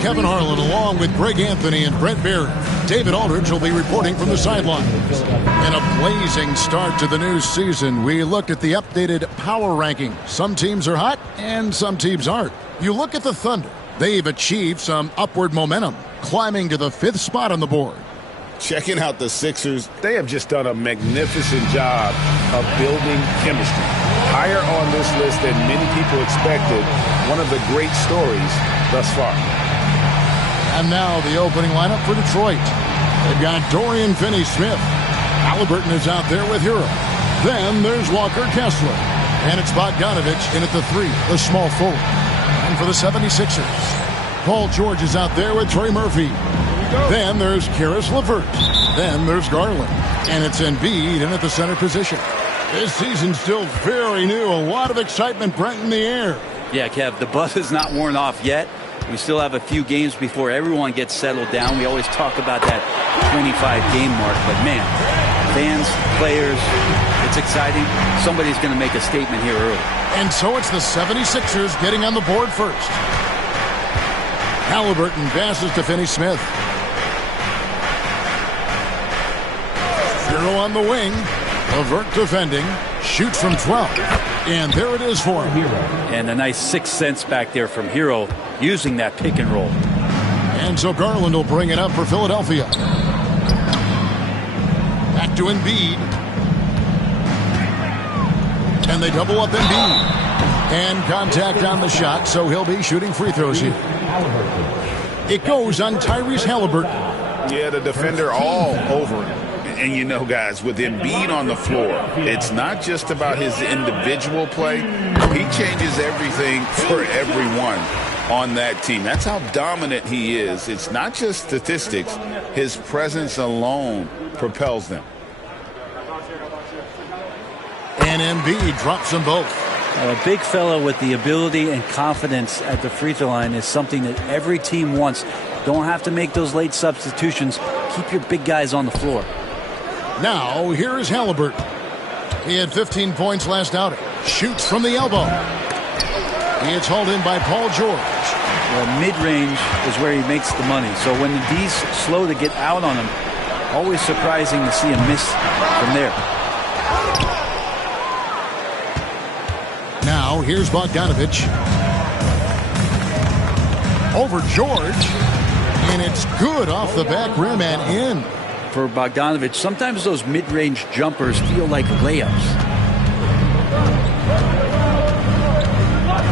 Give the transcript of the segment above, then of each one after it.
Kevin Harlan along with Greg Anthony and Brent Barry. David Aldridge will be reporting from the sidelines. In a blazing start to the new season, we looked at the updated power ranking. Some teams are hot and some teams aren't. You look at the Thunder. They've achieved some upward momentum, climbing to the 5th spot on the board. Checking out the Sixers, they have just done a magnificent job of building chemistry. Higher on this list than many people expected. One of the great stories thus far. And now the opening lineup for Detroit. They've got Dorian Finney-Smith. Halliburton is out there with Hero. Then there's Walker Kessler. And it's Bogdanovich in at the 3, the small forward. And for the 76ers, Paul George is out there with Trey Murphy. Then there's C Levert. Then there's Garland. And it's Embiid in at the center position. This season's still very new. A lot of excitement, Brent, in the air. Yeah, Kev, the buzz is not worn off yet. We still have a few games before everyone gets settled down. We always talk about that 25-game mark. But, man, fans, players, it's exciting. Somebody's going to make a statement here early. And so it's the 76ers getting on the board first. Halliburton passes to Finney-Smith. Hero on the wing. Levert defending. Shoots from 12. And there it is for him. And a nice 6 cents back there from Hero using that pick and roll. And so Garland will bring it up for Philadelphia. Back to Embiid. And they double up Embiid. And contact on the shot, so he'll be shooting free throws here. It goes on Tyrese Halliburton. Yeah, the defender all over him. And you know, guys, with Embiid on the floor, it's not just about his individual play. He changes everything for everyone on that team. That's how dominant he is. It's not just statistics. His presence alone propels them. And Embiid drops them both. A big fella with the ability and confidence at the free throw line is something that every team wants. Don't have to make those late substitutions. Keep your big guys on the floor. Now, here is Halliburton. He had 15 points last outing. Shoots from the elbow. He is hauled in by Paul George. Well, mid-range is where he makes the money. So when the D's slow to get out on him, always surprising to see him miss from there. Now, here's Bogdanovich. Over George. And it's good off the back rim and in. For Bogdanovich, sometimes those mid-range jumpers feel like layups.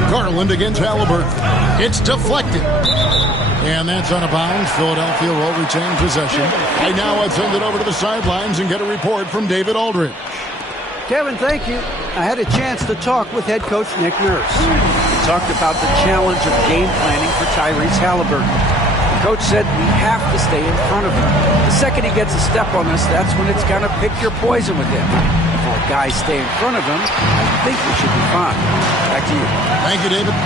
Garland against Halliburton. It's deflected. And that's out of bounds. Philadelphia will retain possession. And now let's send it over to the sidelines and get a report from David Aldridge. Kevin, thank you. I had a chance to talk with head coach Nick Nurse. We talked about the challenge of game planning for Tyrese Halliburton. Coach said we have to stay in front of him. The second he gets a step on us, that's when it's going to pick your poison with him. If our guys stay in front of him, I think we should be fine. Back to you. Thank you, David.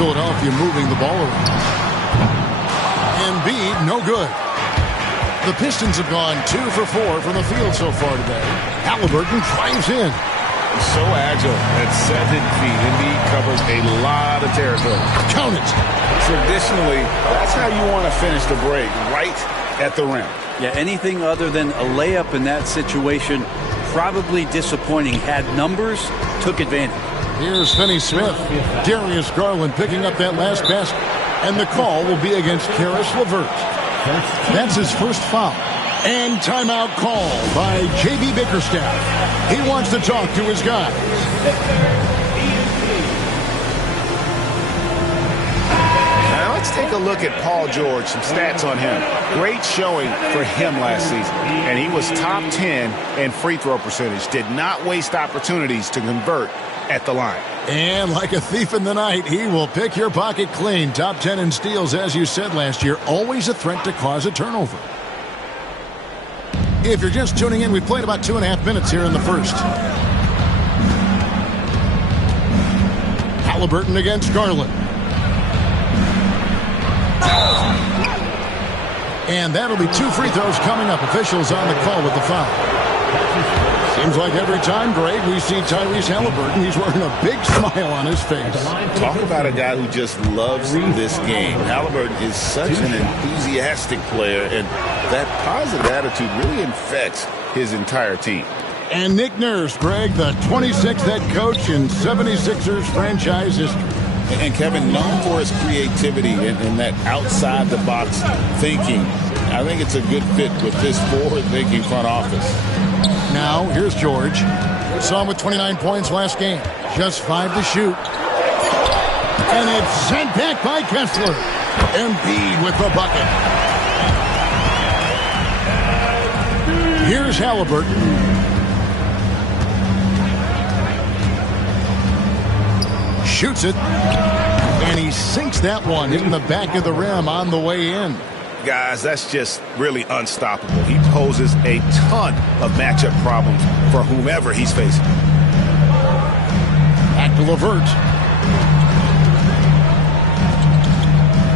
Philadelphia moving the ball around. Embiid, no good. The Pistons have gone 2 for 4 from the field so far today. Halliburton drives in. So agile at 7 feet. Embiid covers a lot of territory. Count it. Traditionally, that's how you want to finish the break, right at the rim. Yeah, anything other than a layup in that situation, probably disappointing. Had numbers, took advantage. Here's Finney-Smith. Darius Garland picking up that last basket. And the call will be against C Levert. That's his first foul. And timeout call by J.B. Bickerstaff. He wants to talk to his guys. Now let's take a look at Paul George, some stats on him. Great showing for him last season. And he was top 10 in free throw percentage. Did not waste opportunities to convert at the line. And like a thief in the night, he will pick your pocket clean. Top 10 in steals, as you said last year. Always a threat to cause a turnover. If you're just tuning in, we've played about 2.5 minutes here in the first. Halliburton against Garland. And that'll be 2 free throws coming up. Officials on the call with the foul. Seems like every time, Greg, we see Tyrese Halliburton, he's wearing a big smile on his face. Talk about a guy who just loves this game. Halliburton is such an enthusiastic player, and that positive attitude really infects his entire team. And Nick Nurse, Greg, the 26th head coach in 76ers franchise history. And Kevin, known for his creativity and that outside-the-box thinking, I think it's a good fit with this forward-thinking front office. Now, here's George. Saw him with 29 points last game. Just 5 to shoot. And it's sent back by Kessler. Embiid with the bucket. Here's Halliburton. Shoots it. And he sinks that one, hitting the back of the rim on the way in. Guys, that's just really unstoppable. He poses a ton of matchup problems for whomever he's facing. Back to Levert.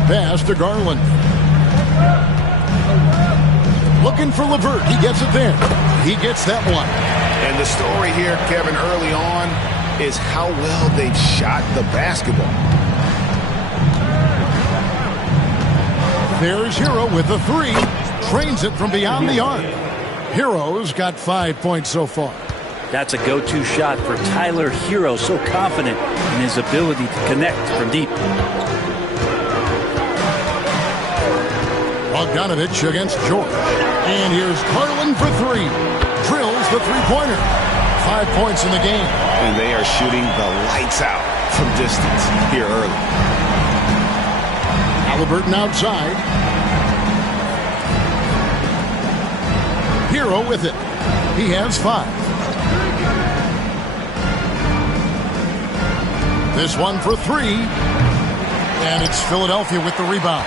Pass to Garland. Looking for Levert. He gets it there. He gets that one. And the story here, Kevin, early on is how well they've shot the basketball. There's Hero with the 3. Trains it from beyond the arc. Hero's got 5 points so far. That's a go-to shot for Tyler Hero, so confident in his ability to connect from deep. Bogdanovich against George. And here's Garland for 3. Drills the three-pointer. 5 points in the game. And they are shooting the lights out from distance here early. Halliburton outside. Hero with it. He has 5. This one for 3. And it's Philadelphia with the rebound.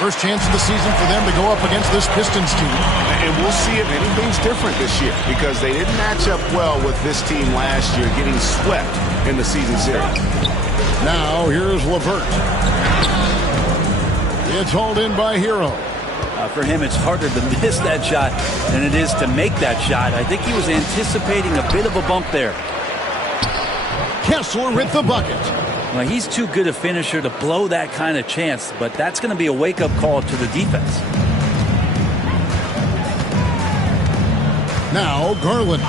First chance of the season for them to go up against this Pistons team. And we'll see if anything's different this year, because they didn't match up well with this team last year, getting swept in the season series. Now here's Levert. It's hauled in by Hero. For him, it's harder to miss that shot than it is to make that shot. I think he was anticipating a bit of a bump there. Kessler with the bucket. Well, he's too good a finisher to blow that kind of chance, but that's going to be a wake-up call to the defense. Now Garland.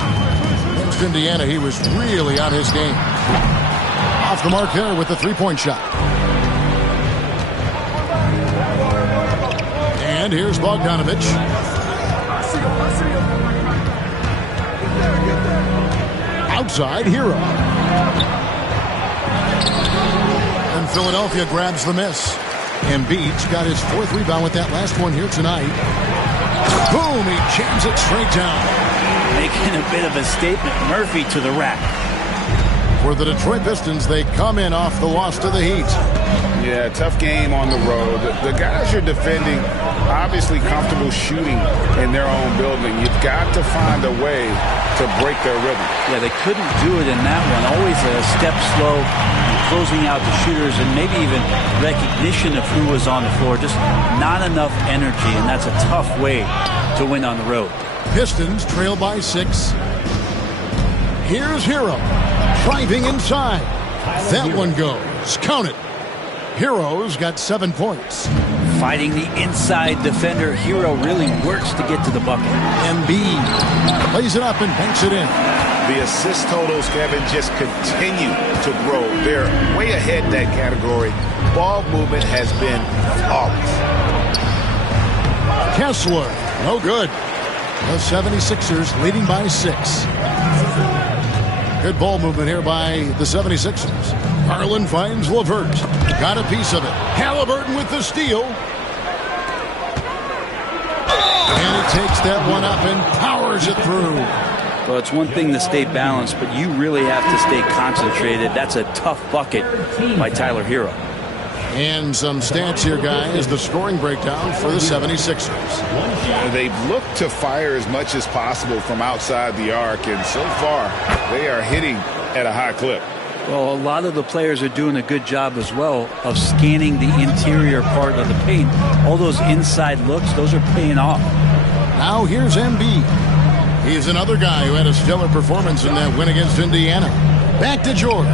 Against Indiana, he was really on his game. Off the mark there with the three-point shot. And here's Bogdanovich. Outside, Hero. And Philadelphia grabs the miss. Embiid's got his 4th rebound with that last one here tonight. Boom, he jams it straight down. Making a bit of a statement. Murphy to the rack. For the Detroit Pistons, they come in off the loss to the Heat. Yeah, tough game on the road. The guys you're defending, obviously comfortable shooting in their own building. You've got to find a way to break their rhythm. Yeah, they couldn't do it in that one. Always a step slow, closing out the shooters, and maybe even recognition of who was on the floor. Just not enough energy, and that's a tough way to win on the road. Pistons trail by 6. Here's Hero. Driving inside. That one goes. Count it. Hero's got 7 points. Fighting the inside defender. Hero really works to get to the bucket. Embiid plays it up and banks it in. The assist totals, Kevin, just continue to grow. They're way ahead in that category. Ball movement has been flawless. Kessler, no good. The 76ers leading by 6. Good ball movement here by the 76ers. Garland finds Levert. Got a piece of it. Halliburton with the steal. And he takes that one up and powers it through. Well, it's one thing to stay balanced, but you really have to stay concentrated. That's a tough bucket by Tyler Hero. And some stats here, guys. The scoring breakdown for the 76ers. They've looked to fire as much as possible from outside the arc, and so far they are hitting at a high clip. Well, a lot of the players are doing a good job as well of scanning the interior part of the paint. All those inside looks, those are paying off. Now here's Embiid. He's another guy who had a stellar performance in that win against Indiana. Back to George.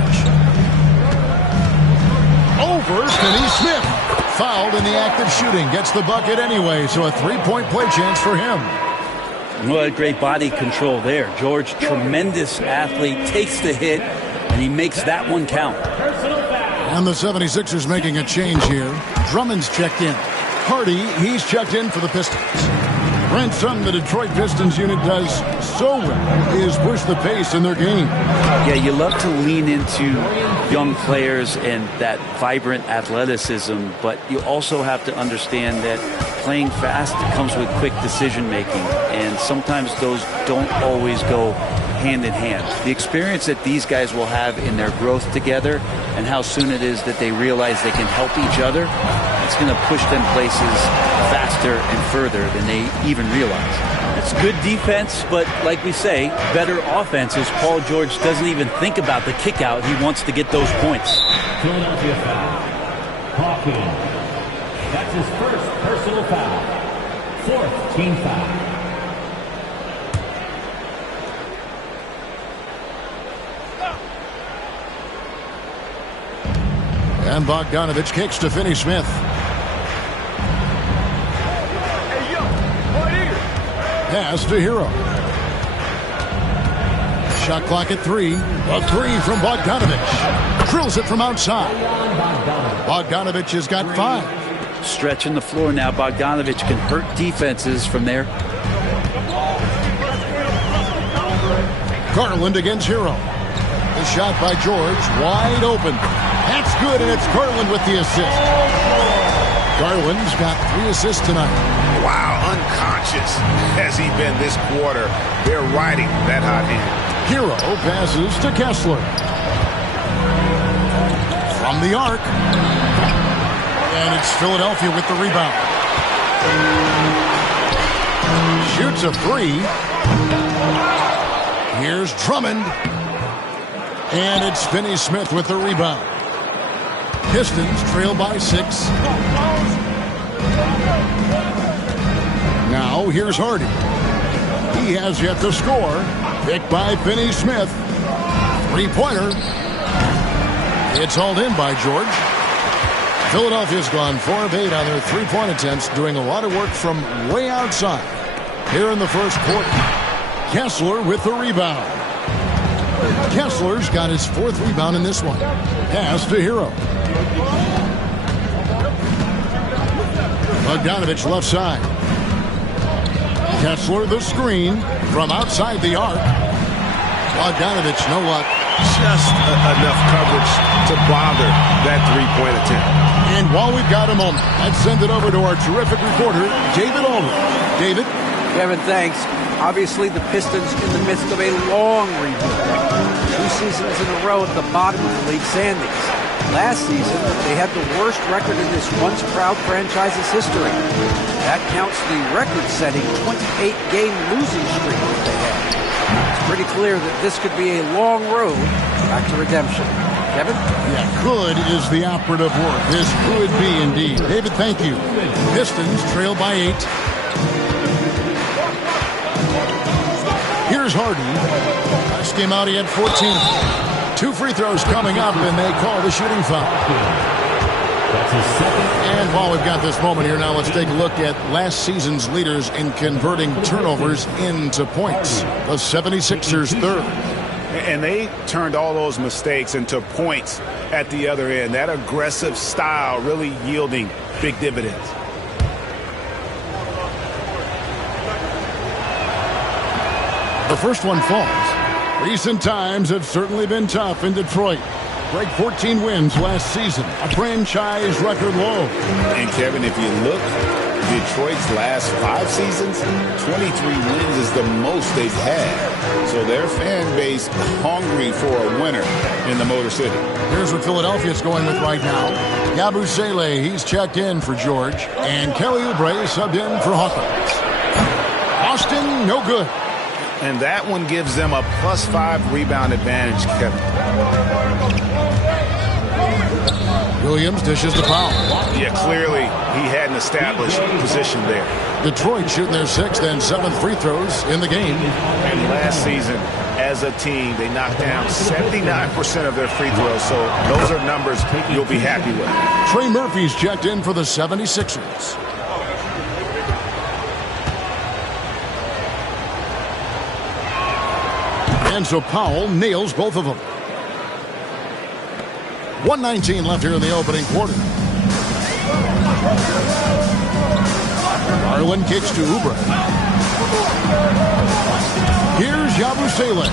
Over Finney-Smith. Fouled in the act of shooting. Gets the bucket anyway, so a three-point play chance for him. What great body control there. George, tremendous athlete, takes the hit, and he makes that one count. And the 76ers making a change here. Drummond's checked in. Hardy, he's checked in for the Pistons. Brent, something the Detroit Pistons unit does so well is push the pace in their game. Yeah, you love to lean into young players and that vibrant athleticism, but you also have to understand that playing fast comes with quick decision making, and sometimes those don't always go hand in hand. The experience that these guys will have in their growth together and how soon it is that they realize they can help each other, it's going to push them places faster and further than they even realize. It's good defense, but like we say, better offense as Paul George doesn't even think about the kick out. He wants to get those points. Philadelphia foul. Hawkins. That's his first personal foul. Fourth team foul. And Bogdanovich kicks to Finney-Smith. Pass to Hero. Shot clock at 3. A 3 from Bogdanovich. Drills it from outside. Bogdanovich has got 5. Stretching the floor now. Bogdanovich can hurt defenses from there. Garland against Hero. The shot by George. Wide open. That's good, and it's Garland with the assist. Garland's got 3 assists tonight. Wow, unconscious has he been this quarter. They're riding that hot hand. Hero passes to Kessler. From the arc. And it's Philadelphia with the rebound. Shoots a 3. Here's Drummond. And it's Finney-Smith with the rebound. Pistons trail by 6. Now here's Hardy. He has yet to score. Picked by Finney-Smith. 3-pointer. It's hauled in by George. Philadelphia's gone 4 of 8 on their 3-point attempts, doing a lot of work from way outside. Here in the first quarter, Kessler with the rebound. Kessler's got his 4th rebound in this one. Pass to Hero. Bogdanovich left side. Kessler the screen from outside the arc. Bogdanovich, no luck. Just enough coverage to bother that 3-point attempt. And while we've got a moment, let's send it over to our terrific reporter, David Aldridge. David? Kevin, thanks. Obviously, the Pistons in the midst of a long rebuild. 2 seasons in a row at the bottom of the league standings. Last season, they had the worst record in this once-proud franchise's history. That counts the record-setting 28-game losing streak that they had. It's pretty clear that this could be a long road back to redemption. Kevin? Yeah, could is the operative word. This could be indeed. David, thank you. Pistons trail by 8. Here's Harden. Last game out, he had 14. 2 free throws coming up, and they call the shooting foul. And while we've got this moment here now, let's take a look at last season's leaders in converting turnovers into points. The 76ers 3rd. And they turned all those mistakes into points at the other end. That aggressive style really yielding big dividends. The first one falls. Recent times have certainly been tough in Detroit. Break 14 wins last season, a franchise record low. And Kevin, if you look, Detroit's last 5 seasons, 23 wins is the most they've had. So their fan base hungry for a winner in the Motor City. Here's what Philadelphia's going with right now. Yabusele, he's checked in for George. And K Oubre subbed in for Hawkins. Austin, no good. And that one gives them a +5 rebound advantage, Kevin. Williams dishes the foul. Yeah, clearly he had an established position there. Detroit shooting their 6th and 7th free throws in the game. And last season, as a team, they knocked down 79% of their free throws. So those are numbers you'll be happy with. Trey Murphy's checked in for the 76ers. And so Powell nails both of them. 1:19 left here in the opening quarter. Garland kicks to Oubre. Here's Yabusele,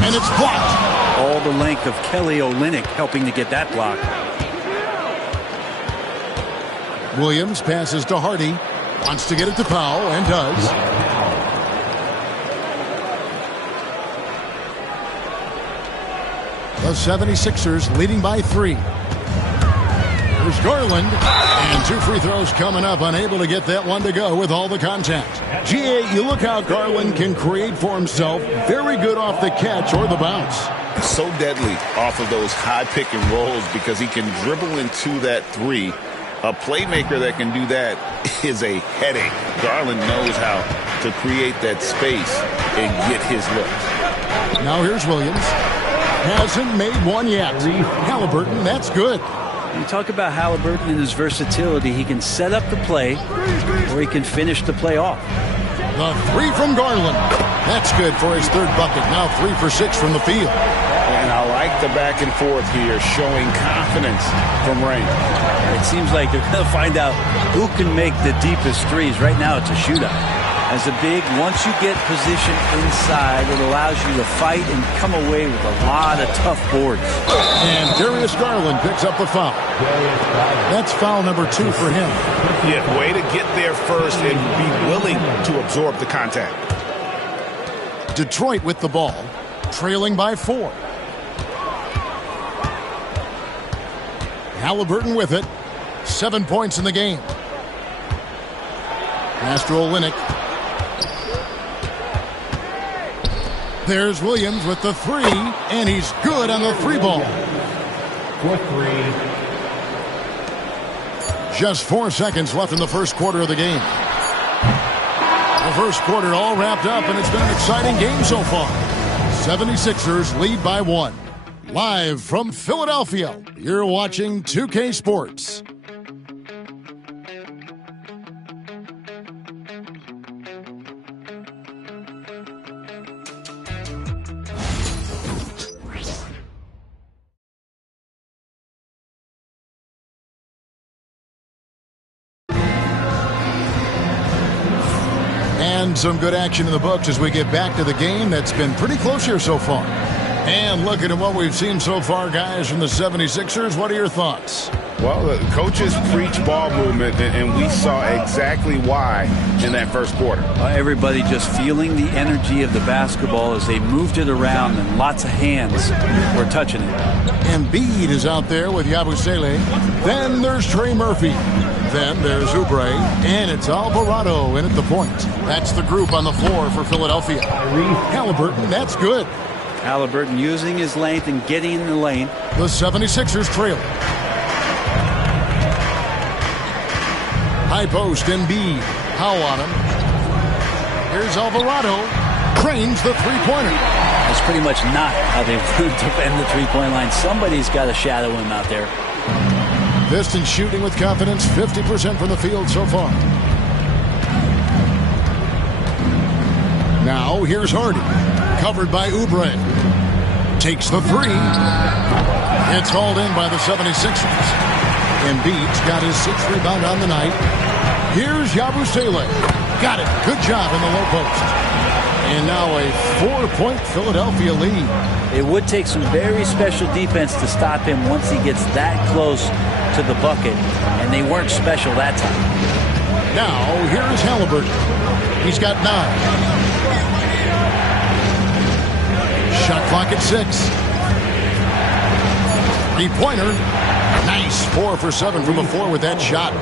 and it's blocked. All the length of Kelly Olynyk helping to get that block. Williams passes to Hardy. Wants to get it to Powell, and does. The 76ers leading by 3. Here's Garland. And 2 free throws coming up. Unable to get that one to go with all the contact. GA, you look how Garland can create for himself. Very good off the catch or the bounce. So deadly off of those high pick and rolls because he can dribble into that 3. A playmaker that can do that is a headache. Garland knows how to create that space and get his look. Now here's Williams. Hasn't made one yet. Halliburton, that's good. You talk about Halliburton and his versatility. He can set up the play or he can finish the play off. The 3 from Garland. That's good for his 3rd bucket. Now 3 for 6 from the field. And I like the back and forth here, showing confidence from Rain. It seems like they're going to find out who can make the deepest threes. Right now it's a shootout. As a big, once you get position inside, it allows you to fight and come away with a lot of tough boards. And Darius Garland picks up the foul. That's foul number 2 for him. Yeah, way to get there first and be willing to absorb the contact. Detroit with the ball, trailing by 4. Halliburton with it. 7 points in the game. Pass to Olynyk. There's Williams with the 3, and he's good on the 3 ball. For 3. Just 4 seconds left in the first quarter of the game. The first quarter all wrapped up, and it's been an exciting game so far. 76ers lead by 1. Live from Philadelphia, you're watching 2K Sports. And some good action in the books as we get back to the game that's been pretty close here so far. And looking at what we've seen so far, guys, from the 76ers, what are your thoughts? Well, the coaches preach ball movement, and we saw exactly why in that first quarter. Everybody just feeling the energy of the basketball as they moved it around, and lots of hands were touching it. Embiid is out there with Yabusele. Then there's Trey Murphy. Then there's Oubre, and it's Alvarado in at the point. That's the group on the floor for Philadelphia. Halliburton, that's good. Halliburton using his length and getting in the lane. The 76ers trail. High post, Embiid. Howe on him. Here's Alvarado. Cranes the three-pointer. That's pretty much not how they would defend the three-point line. Somebody's got to shadow him out there. Pistons shooting with confidence, 50% from the field so far. Now here's Hardy, covered by Oubre. Takes the 3. It's hauled in by the 76ers. Embiid's got his 6th rebound on the night. Here's Yabusele. Got it. Good job in the low post. And now a 4-point Philadelphia lead. It would take some very special defense to stop him once he gets that close to the bucket, and they weren't special that time. Now, here's Halliburton. He's got 9. Shot clock at 6. Three-pointer. Nice. 4 for 7 from the floor with that shot.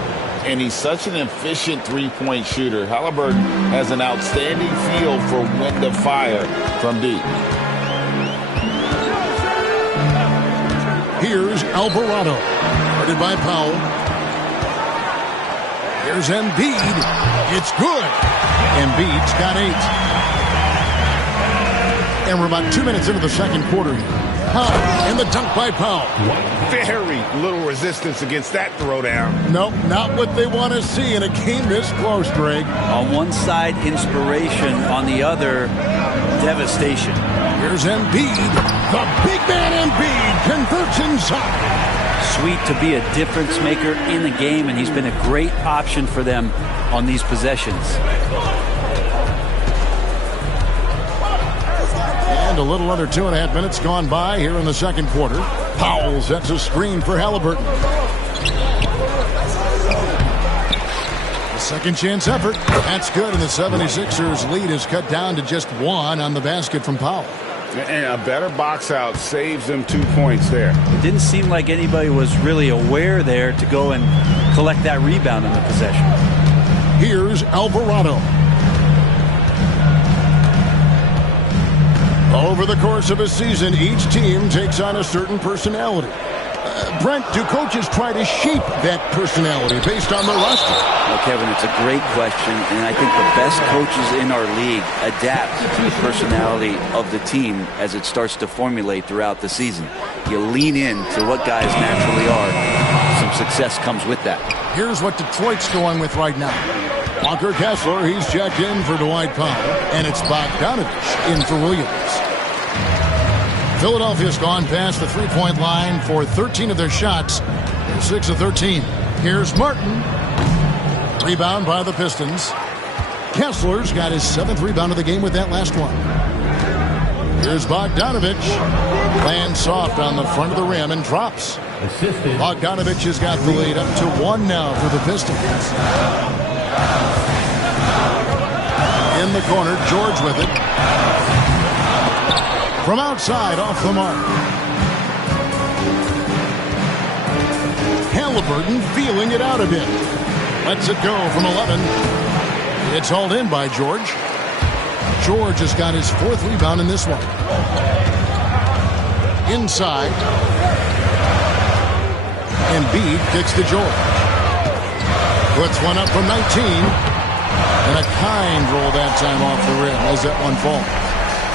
And he's such an efficient three-point shooter. Halliburton has an outstanding feel for when to fire from deep. Here's Alvarado. guarded by Powell. Here's Embiid. It's good. Embiid's got 8. And we're about 2 minutes into the second quarter here. And the dunk by Powell. Very little resistance against that throwdown. Nope, not what they want to see in a game this close, Greg. On one side, inspiration. On the other, devastation. Here's Embiid. The big man Embiid converts inside. Sweet to be a difference maker in the game, and he's been a great option for them on these possessions. And a little under 2.5 minutes gone by here in the second quarter. Powell sets a screen for Halliburton. A second chance effort. That's good, and the 76ers lead is cut down to just 1 on the basket from Powell. And a better box out saves them 2 points there. It didn't seem like anybody was really aware there to go and collect that rebound in the possession. Here's Alvarado. Over the course of a season, each team takes on a certain personality. Brent, do coaches try to shape that personality based on the roster? Well, Kevin, it's a great question, and I think the best coaches in our league adapt to the personality of the team as it starts to formulate throughout the season. You lean in to what guys naturally are. Some success comes with that. Here's what Detroit's going with right now. Walker Kessler, he's checked in for Dwight Powell, and it's Bogdanovich in for Williams. Philadelphia's gone past the three-point line for 13 of their shots. They're 6 of 13. Here's Martin. Rebound by the Pistons. Kessler's got his 7th rebound of the game with that last one. Here's Bogdanovich. Lands soft on the front of the rim and drops. Bogdanovich has got the lead up to 1 now for the Pistons. In the corner, George with it. From outside, off the mark. Halliburton feeling it out a bit. Lets it go from 11. It's hauled in by George. George has got his 4th rebound in this one. Inside. Embiid kicks to George. Puts one up from 19. And a kind roll that time off the rim as that one falls.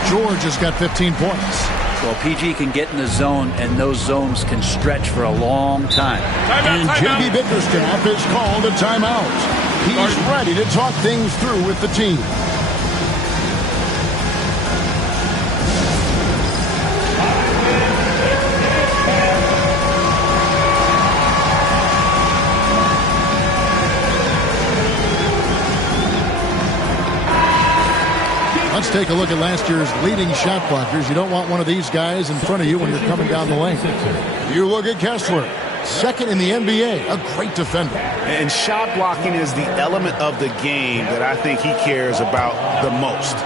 George has got 15 points. Well, PG can get in the zone, and those zones can stretch for a long time. And JB Bickerstaff has called a timeout. He's ready to talk things through with the team. Let's take a look at last year's leading shot blockers. You don't want one of these guys in front of you when you're coming down the lane. You look at Kessler, 2nd in the NBA, a great defender. And shot blocking is the element of the game that I think he cares about the most.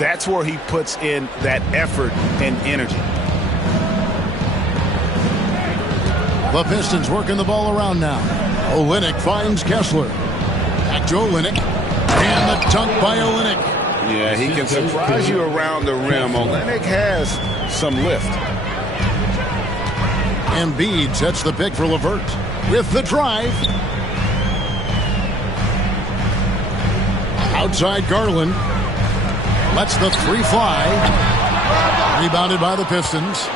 That's where he puts in that effort and energy. The Pistons working the ball around now. Olynyk finds Kessler. Back to Olynyk. And the dunk by Olynyk. Yeah, he can surprise you around the rim. Olynyk has some lift. Embiid sets the pick for Levert with the drive. Outside Garland. Lets the 3 fly. Rebounded by the Pistons.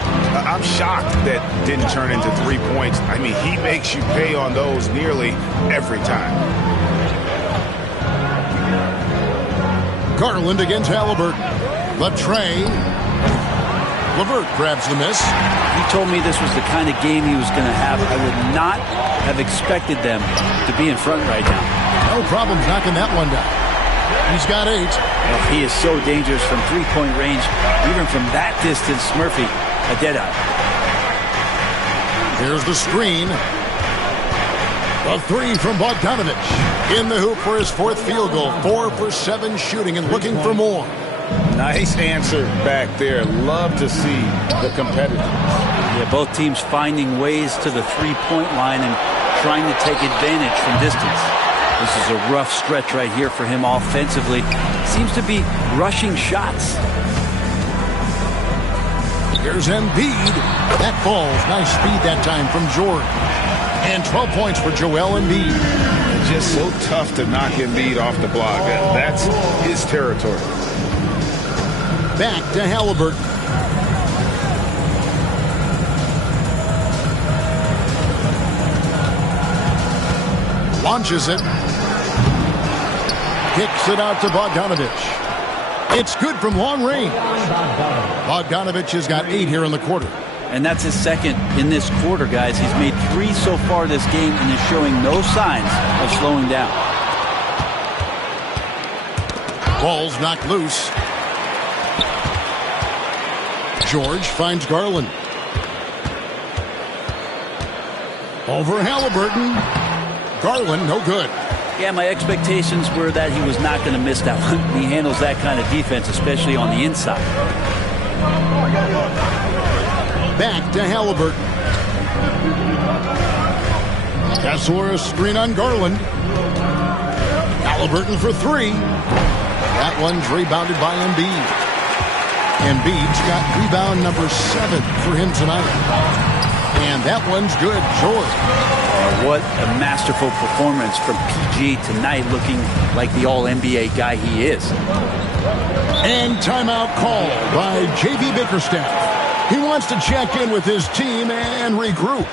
I'm shocked that didn't turn into 3 points. I mean, he makes you pay on those nearly every time. Garland against Halliburton. The tray. Levert grabs the miss. He told me this was the kind of game he was going to have. I would not have expected them to be in front right now. No problems knocking that one down. He's got 8. Well, he is so dangerous from three-point range. Even from that distance, Murphy, a deadeye. Here's the screen. A 3 from Bogdanovich. In the hoop for his 4th field goal. 4 for 7 shooting and looking for more. Nice answer back there. Love to see the competitors. Yeah, both teams finding ways to the three-point line and trying to take advantage from distance. This is a rough stretch right here for him offensively. Seems to be rushing shots. Here's Embiid. That falls. Nice speed that time from George. And 12 points for Joel Embiid. Just so tough to knock Embiid off the block. That's his territory. Back to Halliburton. Launches it. Kicks it out to Bogdanovich. It's good from long range. Bogdanovich has got 8 here in the quarter. And that's his second in this quarter, guys. He's made 3 so far this game and is showing no signs of slowing down. Ball's knocked loose. George finds Garland. Over Halliburton. Garland, no good. Yeah, my expectations were that he was not going to miss that one. He handles that kind of defense, especially on the inside. Back to Halliburton. Kessler, a screen on Garland. Halliburton for 3. That one's rebounded by Embiid. Embiid's got rebound number 7 for him tonight. And that one's good. George. What a masterful performance from PG tonight, looking like the All-NBA guy he is. And timeout called by J.B. Bickerstaff. He wants to check in with his team and regroup.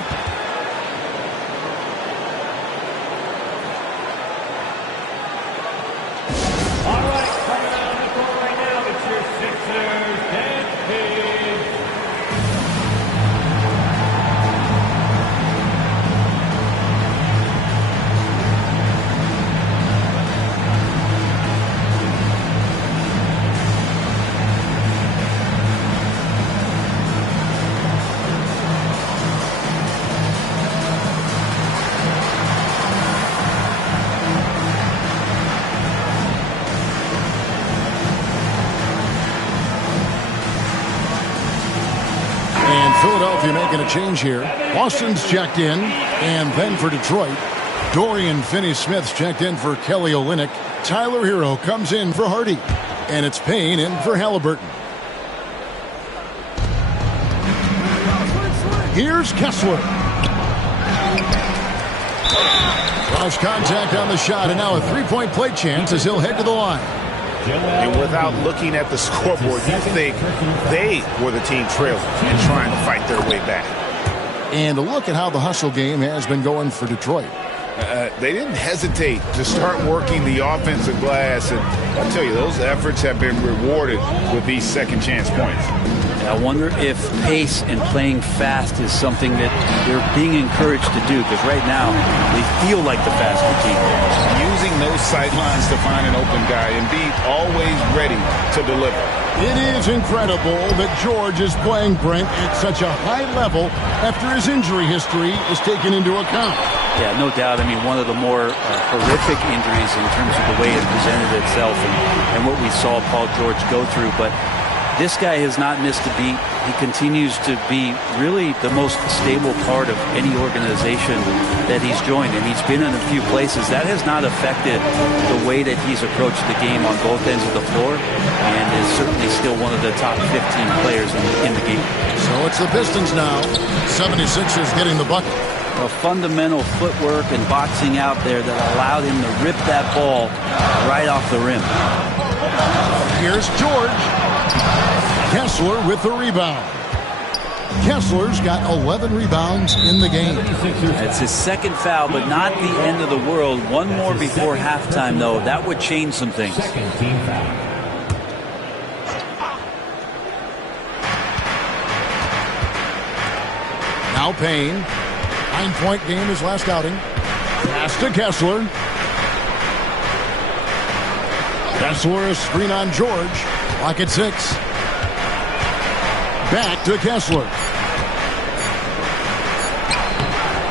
All right, coming out of the floor right now, it's your Sixers and Pigs. Philadelphia making a change here. Boston's checked in, and then for Detroit, Dorian Finney-Smith's checked in for Kelly Olynyk. Tyler Hero comes in for Hardy, and it's Payne in for Halliburton. Here's Kessler. Cross contact on the shot, and now a three-point play chance as he'll head to the line. And without looking at the scoreboard, you think they were the team trailing and trying to fight their way back. And a look at how the hustle game has been going for Detroit. They didn't hesitate to start working the offensive glass, and I'll tell you, those efforts have been rewarded with these second chance points. I wonder if pace and playing fast is something that they're being encouraged to do, because right now they feel like the faster team. Using those sidelines to find an open guy and be always ready to deliver. It is incredible that George is playing Brent at such a high level after his injury history is taken into account. Yeah, no doubt. I mean, one of the more horrific injuries in terms of the way it presented itself and what we saw Paul George go through. But this guy has not missed a beat. He continues to be really the most stable part of any organization that he's joined, and he's been in a few places. That has not affected the way that he's approached the game on both ends of the floor, and is certainly still one of the top 15 players in the game. So it's the Pistons now. 76ers getting the bucket. A fundamental footwork and boxing out there that allowed him to rip that ball right off the rim. Here's George. Kessler with the rebound. Kessler's got 11 rebounds in the game. It's his second foul, but not the end of the world. One more before halftime, though. That would change some things. Second team foul. Now Payne. 9-point game his last outing. Pass to Kessler. Kessler, a screen on George. Clock at 6. Back to Kessler.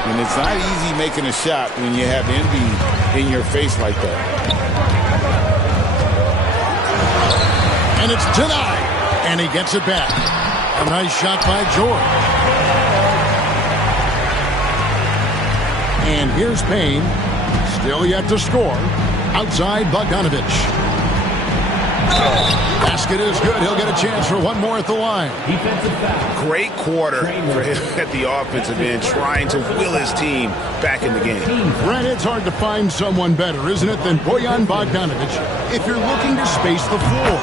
And it's not easy making a shot when you have Embiid in your face like that. And it's denied. And he gets it back. A nice shot by George. And here's Payne. Still yet to score. Outside Bogdanovich. Basket is good. He'll get a chance for one more at the line. Defensive foul. Great quarter for him at the offensive end, trying to will his team back in the game. Brent, it's hard to find someone better, isn't it, than Bojan Bogdanovic if you're looking to space the floor.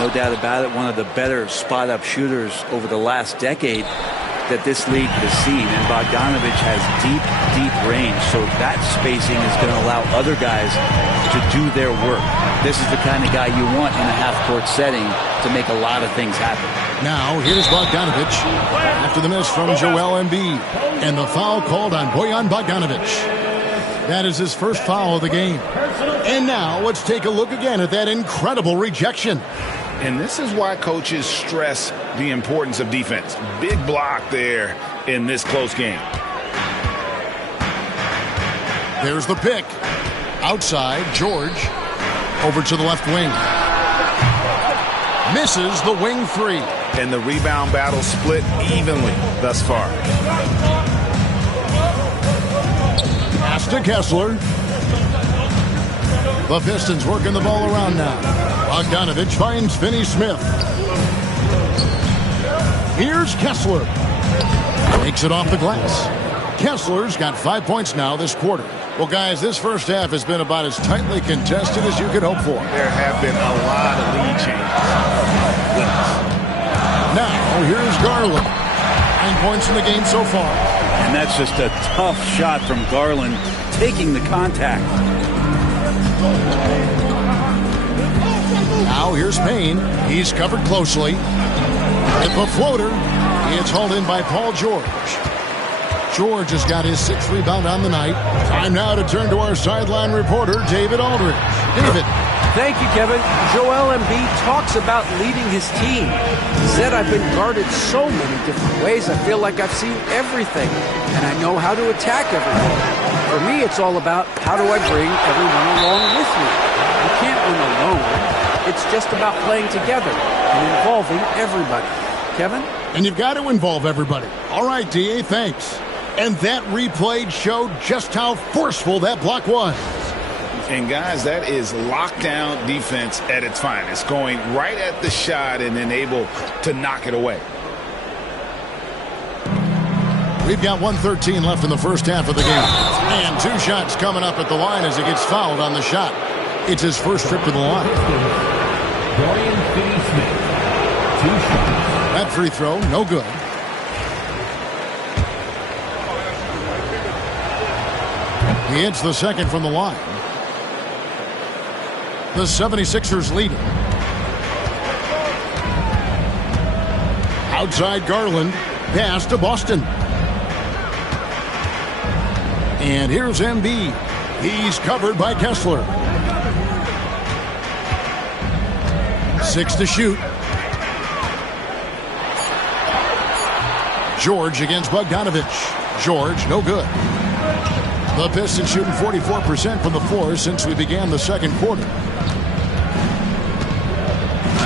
No doubt about it, one of the better spot-up shooters over the last decade that this league has seen. And Bogdanovic has deep range, so that spacing is going to allow other guys to do their work. This is the kind of guy you want in a half-court setting to make a lot of things happen. Now, here's Bogdanovic after the miss from Joel Embiid. And the foul called on Bojan Bogdanovic. That is his first foul of the game. And now, let's take a look again at that incredible rejection. And this is why coaches stress the importance of defense. Big block there in this close game. There's the pick. Outside, George. Over to the left wing. Misses the wing three. And the rebound battle split evenly thus far. Pass to Kessler. The Pistons working the ball around now. Bogdanovic finds Finney Smith. Here's Kessler. Makes it off the glass. Kessler's got 5 points now this quarter. Well, guys, this first half has been about as tightly contested as you could hope for. There have been a lot of lead changes. Now, here's Garland. 9 points in the game so far. And that's just a tough shot from Garland, taking the contact. Now here's Payne. He's covered closely. With the floater, it's hauled in by Paul George. George has got his 6th rebound on the night. Time now to turn to our sideline reporter, David Aldridge. David. Thank you, Kevin. Joel Embiid talks about leading his team. He said, I've been guarded so many different ways. I feel like I've seen everything, and I know how to attack everything. For me, it's all about how do I bring everyone along with me. You can't win alone. It's just about playing together and involving everybody. Kevin? And you've got to involve everybody. All right, D.A., thanks. And that replay showed just how forceful that block was. And, guys, that is lockdown defense at its finest, going right at the shot and then able to knock it away. We've got 1:13 left in the first half of the game. And 2 shots coming up at the line as he gets fouled on the shot. It's his first trip to the line. Dorian Finney-Smith. 2 shots. That free throw, no good. He hits the second from the line. The 76ers leading. Outside Garland. Pass to Boston. And here's Embiid. He's covered by Kessler. 6 to shoot. George against Bogdanovic. George, no good. The Pistons shooting 44% from the floor since we began the second quarter.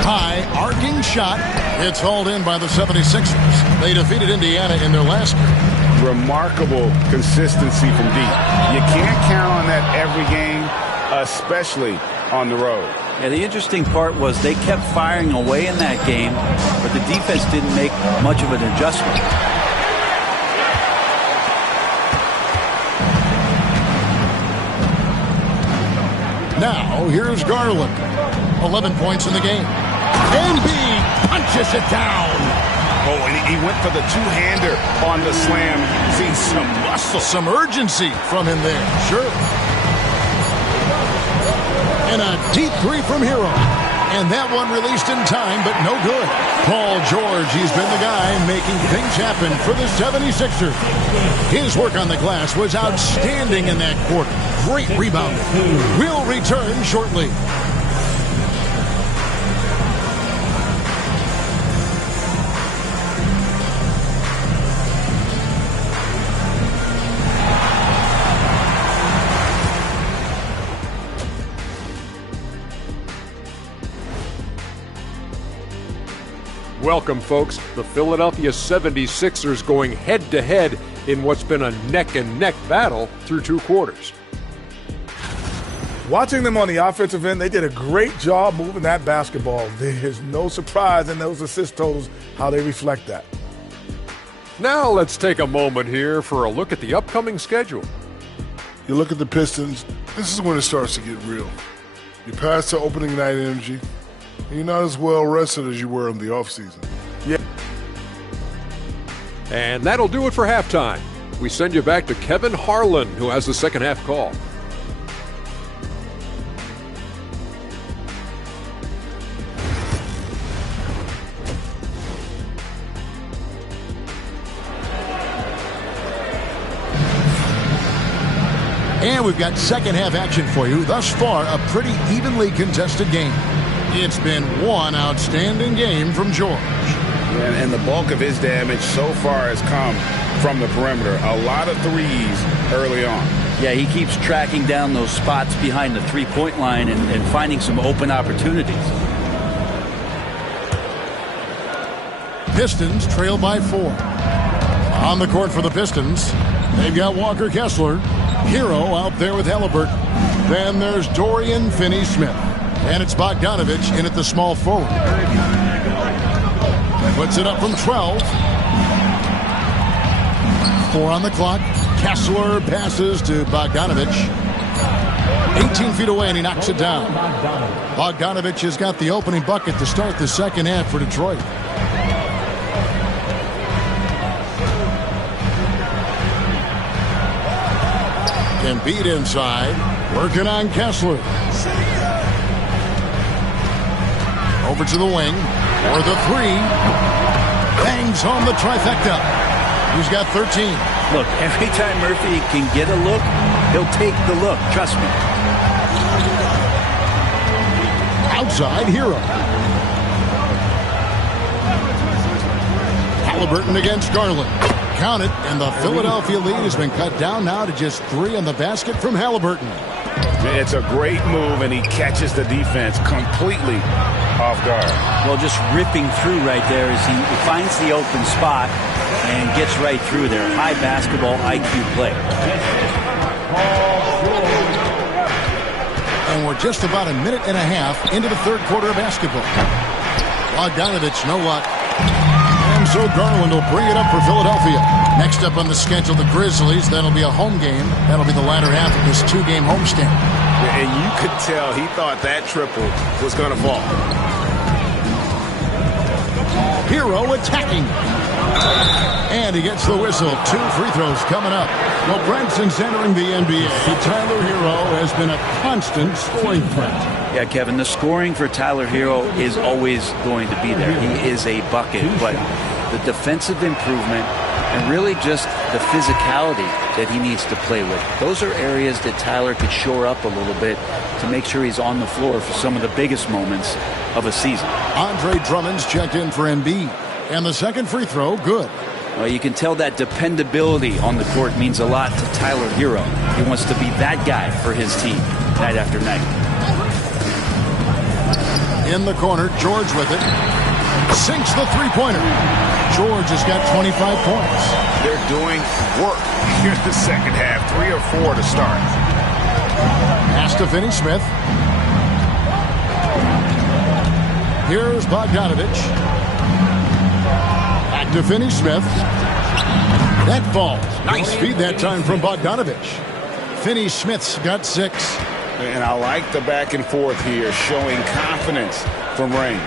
High, arcing shot. It's hauled in by the 76ers. They defeated Indiana in their last game. Remarkable consistency from deep. You can't count on that every game, especially on the road. Yeah, the interesting part was they kept firing away in that game, but the defense didn't make much of an adjustment. Now, here's Garland. 11 points in the game. Embiid punches it down. Oh, and he went for the two-hander on the slam. Seeing some muscle. Some urgency from him there, sure. And a deep three from Hero. And that one released in time, but no good. Paul George, he's been the guy making things happen for the 76ers. His work on the glass was outstanding in that quarter. Great rebound. We'll return shortly. Welcome, folks. The Philadelphia 76ers going head-to-head in what's been a neck-and-neck battle through 2 quarters. Watching them on the offensive end, they did a great job moving that basketball. There's no surprise in those assist totals, how they reflect that. Now let's take a moment here for a look at the upcoming schedule. You look at the Pistons, this is when it starts to get real. You pass the opening night energy, and you're not as well rested as you were in the offseason. Yeah. And that'll do it for halftime. We send you back to Kevin Harlan, who has the second half call. And we've got second half action for you. Thus far, a pretty evenly contested game. It's been one outstanding game from George. And the bulk of his damage so far has come from the perimeter. A lot of threes early on. Yeah, he keeps tracking down those spots behind the three-point line and finding some open opportunities. Pistons trail by 4. On the court for the Pistons, they've got Walker Kessler. Hero out there with Halliburton. Then there's Dorian Finney-Smith. And it's Bogdanovich in at the small forward. Puts it up from 12. 4 on the clock. Kessler passes to Bogdanovich. 18 feet away, and he knocks it down. Bogdanovich has got the opening bucket to start the second half for Detroit. Embiid inside, working on Kessler. Over to the wing, for the 3. Bangs home the trifecta. He's got 13. Look, every time Murphy can get a look, he'll take the look. Trust me. Outside, Hero. Halliburton against Garland. Count it, and the Philadelphia lead has been cut down now to just 3 on the basket from Halliburton. It's a great move, and he catches the defense completely off guard. Well, just ripping through right there as he finds the open spot and gets right through there. High basketball IQ play. And we're just about a minute and a half into the third quarter of basketball. Bogdanovich, no luck. And so Garland will bring it up for Philadelphia. Next up on the schedule, the Grizzlies. That'll be a home game. That'll be the latter half of this 2-game homestand. And you could tell he thought that triple was going to fall. Hero attacking. And he gets the whistle. 2 free throws coming up. Well, Brent, since entering the NBA, Tyler Hero has been a constant scoring threat. Yeah, Kevin, the scoring for Tyler Hero is always going to be there. He is a bucket, but the defensive improvement and really just the physicality that he needs to play with. Those are areas that Tyler could shore up a little bit to make sure he's on the floor for some of the biggest moments of a season. Andre Drummond's checked in for Embiid. And the second free throw, good. Well, you can tell that dependability on the court means a lot to Tyler Hero. He wants to be that guy for his team night after night. In the corner, George with it. Sinks the three-pointer. George has got 25 points. They're doing work here in the second half. 3 or 4 to start. Pass to Finney-Smith. Here's Bogdanovich. Back to Finney-Smith. That falls. Nice feed that time from Bogdanovich. Finney-Smith's got 6. And I like the back and forth here, showing confidence from range.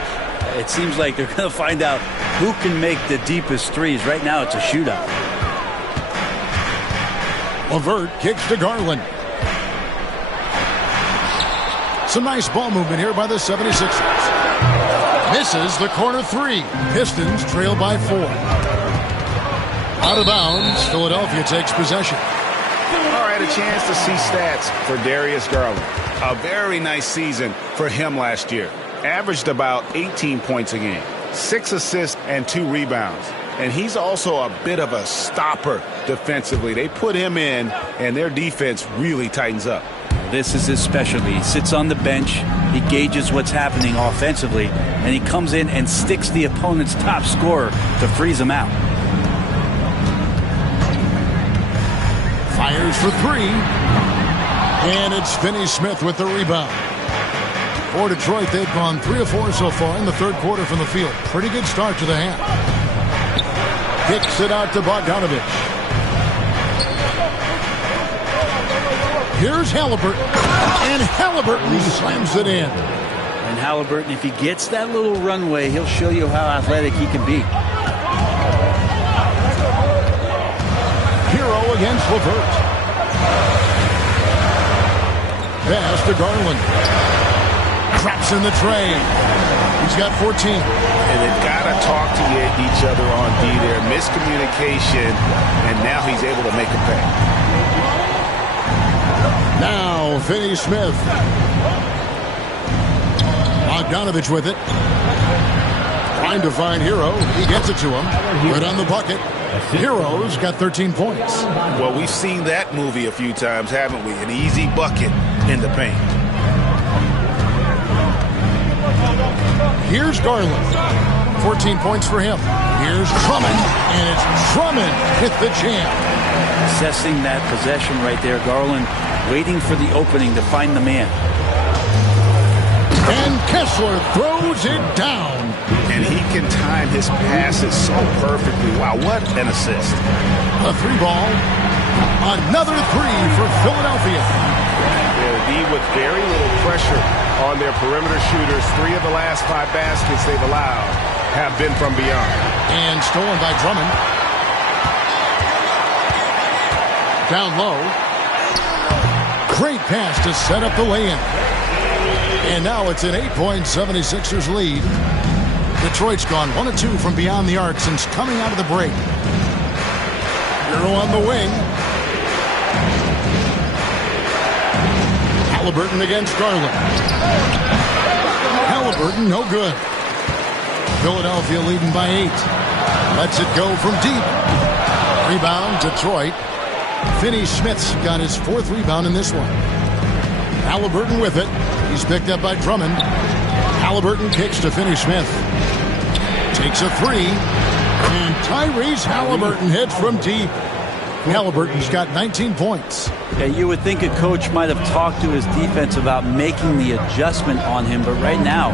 It seems like they're going to find out who can make the deepest threes. Right now, it's a shootout. Levert kicks to Garland. Some nice ball movement here by the 76ers. Misses the corner 3. Pistons trail by 4. Out of bounds, Philadelphia takes possession. All right, a chance to see stats for Darius Garland. A very nice season for him last year. Averaged about 18 points a game, 6 assists and 2 rebounds. And he's also a bit of a stopper defensively. They put him in, and their defense really tightens up. This is his specialty. He sits on the bench, he gauges what's happening offensively, and he comes in and sticks the opponent's top scorer to freeze him out. Fires for 3. And it's Finney Smith with the rebound. For Detroit, they've gone 3 of 4 so far in the third quarter from the field. Pretty good start to the half. Kicks it out to Bogdanovich. Here's Halliburton. And Halliburton slams it in. And Halliburton, if he gets that little runway, he'll show you how athletic he can be. Hero against Levert. Pass to Garland. Traps in the tray. He's got 14. And they've got to talk to each other on D there. Miscommunication, and now he's able to make a pay. Now, Finney Smith. Bogdanovich with it. Trying to find Hero. He gets it to him. Right on the bucket. Hero's got 13 points. Well, we've seen that movie a few times, haven't we? An easy bucket in the paint. Here's Garland. 14 points for him. Here's Drummond. And it's Drummond with the jam. Assessing that possession right there. Garland waiting for the opening to find the man. And Kessler throws it down. And he can time his passes so perfectly. Wow, what an assist. A 3-ball. Another 3 for Philadelphia. They'll be with very little pressure on their perimeter shooters. 3 of the last 5 baskets they've allowed have been from beyond. And stolen by Drummond. Down low. Great pass to set up the lay-in. And now it's an 8-point 76ers lead. Detroit's gone 1 of 2 from beyond the arc since coming out of the break. Hero on the wing. Halliburton against Garland. Halliburton, no good. Philadelphia leading by 8. Lets it go from deep. Rebound, Detroit. Finney Smith's got his 4th rebound in this one. Halliburton with it. He's picked up by Drummond. Halliburton kicks to Finney Smith. Takes a 3. And Tyrese Halliburton hits from deep. Halliburton's got 19 points. Yeah, you would think a coach might have talked to his defense about making the adjustment on him, but right now,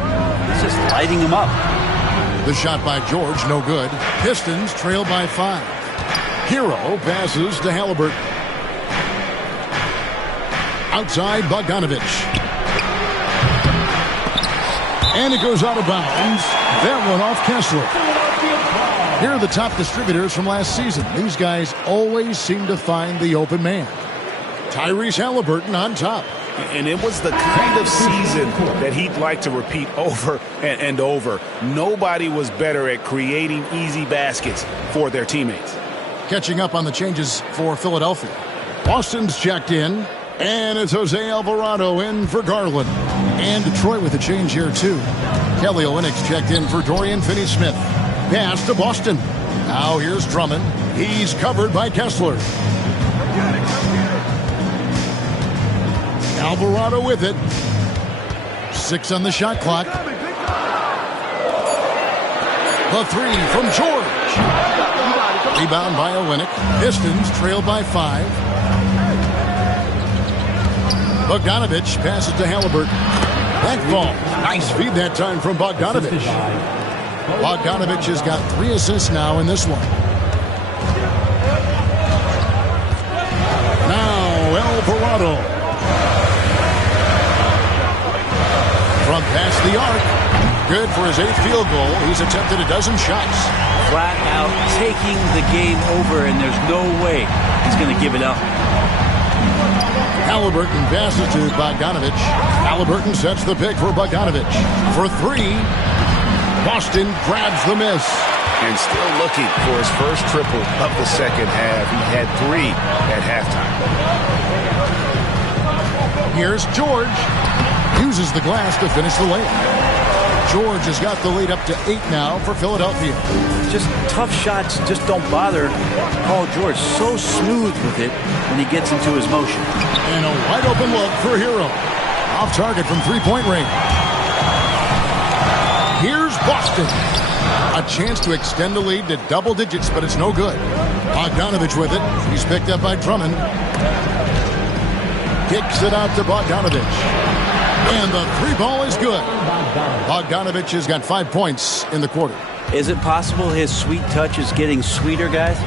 he's just lighting him up. The shot by George, no good. Pistons trail by 5. Hero passes to Halliburton. Outside, Bogdanovich. And it goes out of bounds. That one off Kessler. Here are the top distributors from last season. These guys always seem to find the open man. Tyrese Halliburton on top. And it was the kind of season that he'd like to repeat over and over. Nobody was better at creating easy baskets for their teammates. Catching up on the changes for Philadelphia. Boston's checked in. And it's J Alvarado in for Garland. And Detroit with a change here, too. Kelly Olynyk's checked in for Dorian Finney-Smith. Pass to Boston. Now here's Drummond. He's covered by Kessler. Alvarado with it. 6 on the shot clock. The 3 from George. Rebound by Olynyk. Pistons trail by 5. Bogdanovich passes to Halliburton. That ball. Nice feed that time from Bogdanovich. Bogdanovich has got 3 assists now in this one. Now Alvarado. From past the arc. Good for his 8th field goal. He's attempted a dozen shots. Flat out taking the game over, and there's no way he's going to give it up. Halliburton passes to Bogdanovich. Halliburton sets the pick for Bogdanovich. For 3. Boston grabs the miss. And still looking for his first triple of the second half. He had 3 at halftime. Here's George. Uses the glass to finish the layup. George has got the lead up to 8 now for Philadelphia. Just tough shots just don't bother Paul George. So smooth with it when he gets into his motion. And a wide open look for Hero. Off target from 3-point range. Here's Boston. A chance to extend the lead to double digits, but it's no good. Bogdanovich with it. He's picked up by Drummond. Kicks it out to Bogdanovich. And the three ball is good. Bogdanovich has got 5 points in the quarter. Is it possible his sweet touch is getting sweeter, guys?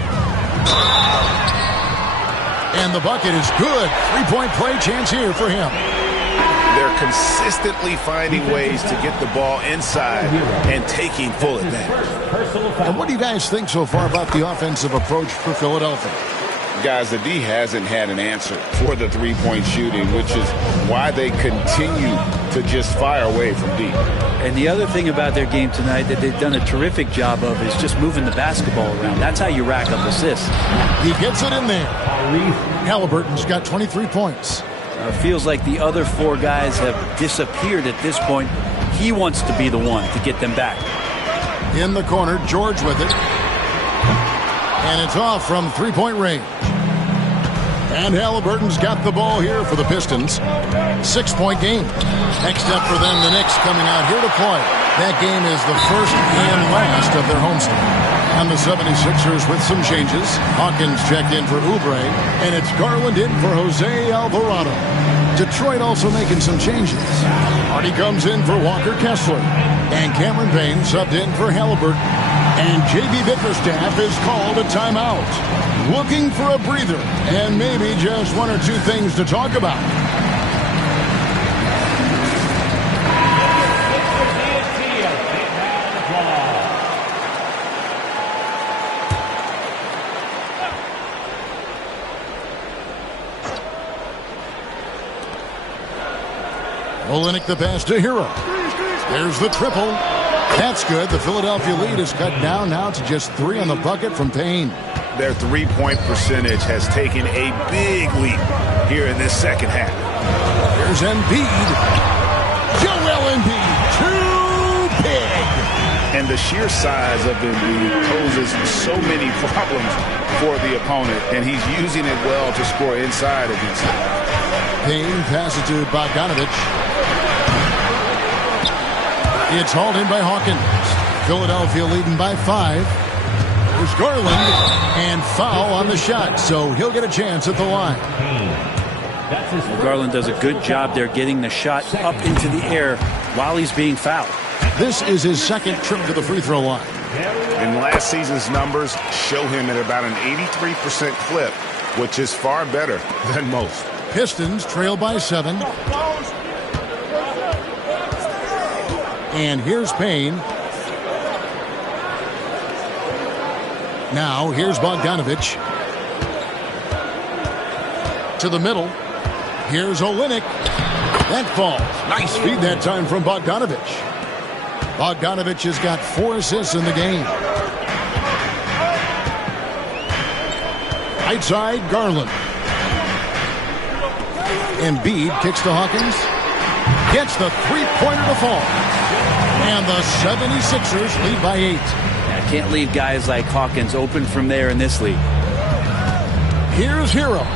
And the bucket is good. 3-point play chance here for him. They're consistently finding ways to get the ball inside and taking full advantage. And what do you guys think so far about the offensive approach for Philadelphia? Guys, the D hasn't had an answer for the three-point shooting, which is why they continue to just fire away from deep. And the other thing about their game tonight that they've done a terrific job of is just moving the basketball around. That's how you rack up assists. He gets it in there. Halliburton's got 23 points. Feels like the other four guys have disappeared at this point. He wants to be the one to get them back. In the corner, George with it. And it's off from three-point range. And Halliburton's got the ball here for the Pistons. 6-point game. Next up for them, the Knicks coming out here to play. That game is the first and last of their homestand. And the 76ers with some changes. Hawkins checked in for Oubre, and it's Garland in for J Alvarado. Detroit also making some changes. Hardy comes in for Walker Kessler. And Cameron Payne subbed in for Halliburton. And J.B. Bickerstaff is called a timeout. Looking for a breather and maybe just one or two things to talk about. Olynyk the pass to Hero. There's the triple. That's good. The Philadelphia lead is cut down now to just 3 on the bucket from Payne. Their three-point percentage has taken a big leap here in this second half. Here's Embiid. Joel Embiid. Too big. And the sheer size of Embiid poses so many problems for the opponent, and he's using it well to score inside against them. Payne passes to Bogdanovich. It's hauled in by Hawkins. Philadelphia leading by 5. There's Garland, and foul on the shot, so he'll get a chance at the line. Garland does a good job there getting the shot up into the air while he's being fouled. This is his second trip to the free throw line. And last season's numbers show him at about an 83% clip, which is far better than most. Pistons trail by 7. And here's Payne. Now here's Bogdanovich. To the middle. Here's Olynyk. That falls. Nice feed that time from Bogdanovich. Bogdanovich has got 4 assists in the game. Right side, Garland. Embiid kicks to Hawkins. Gets the three-pointer to fall. And the 76ers lead by 8. I can't leave guys like Hawkins open from there in this league. Here's Hero.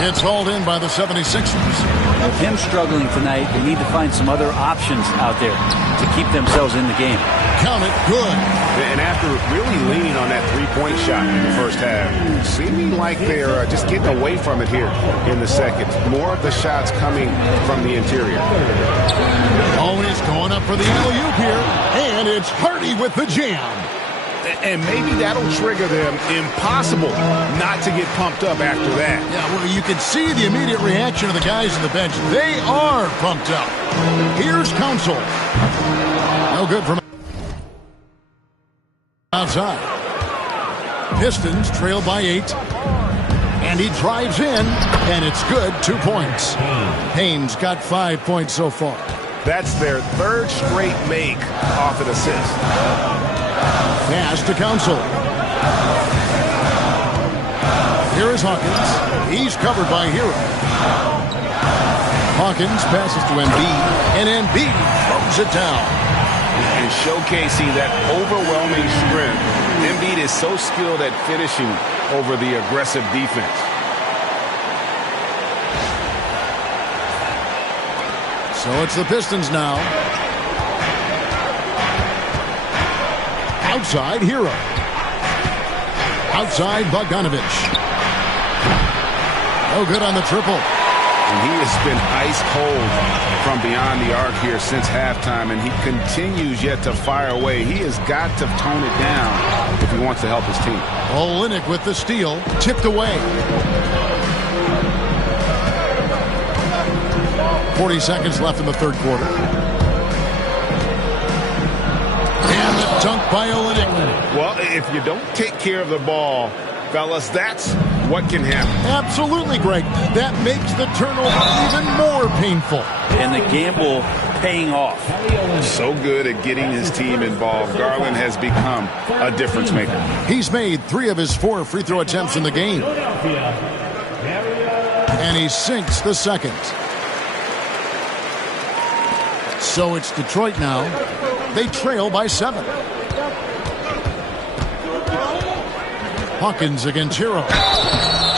It's hauled in by the 76ers. With him struggling tonight, they need to find some other options out there to keep themselves in the game. Count it, good. And after really leaning on that three-point shot in the first half, seeming like they're just getting away from it here in the second. More of the shots coming from the interior. Always going up for the alley-oop here. And it's Hardy with the jam. And maybe that'll trigger them. Impossible not to get pumped up after that. Yeah, well, you can see the immediate reaction of the guys on the bench. They are pumped up. Here's Council. No good from outside. Pistons trail by 8. And he drives in, and it's good. 2 points. Payne's got 5 points so far. That's their 3rd straight make off an assist. Pass to Council. Here is Hawkins. He's covered by Hero. Hawkins passes to Embiid, and Embiid throws it down. And showcasing that overwhelming strength. Embiid is so skilled at finishing over the aggressive defense. So it's the Pistons now. Outside, Hero. Outside, Bogdanovich. No good on the triple. And he has been ice cold from beyond the arc here since halftime, and he continues yet to fire away. He has got to tone it down if he wants to help his team. Olynyk with the steal, tipped away. 40 seconds left in the third quarter. And the dunk by Olynyk. Well, if you don't take care of the ball, fellas, that's what can happen. Absolutely, Greg. That makes the turnover even more painful. And the gamble paying off. So good at getting his team involved. Garland has become a difference maker. He's made 3 of his 4 free throw attempts in the game. And he sinks the second. So it's Detroit now. They trail by 7. Hawkins against Hero.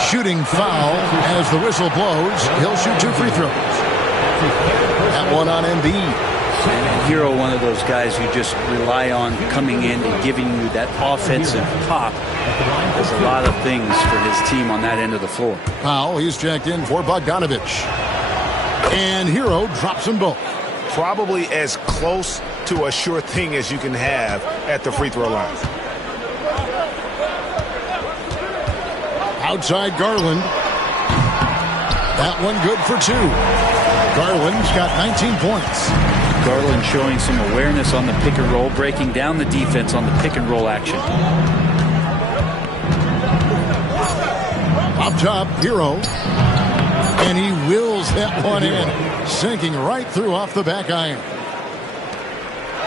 Shooting foul as the whistle blows. He'll shoot 2 free throws. That one on Embiid. And Hero, one of those guys you just rely on coming in and giving you that offensive pop. Does a lot of things for his team on that end of the floor. Powell, he's checked in for Bogdanovich. And Hero drops them both. Probably as close to a sure thing as you can have at the free throw line. Outside Garland. That one good for 2. Garland's got 19 points. Garland showing some awareness on the pick and roll, breaking down the defense on the pick and roll action. Up top, Hero. And he wills that one in. Sinking right through off the back iron.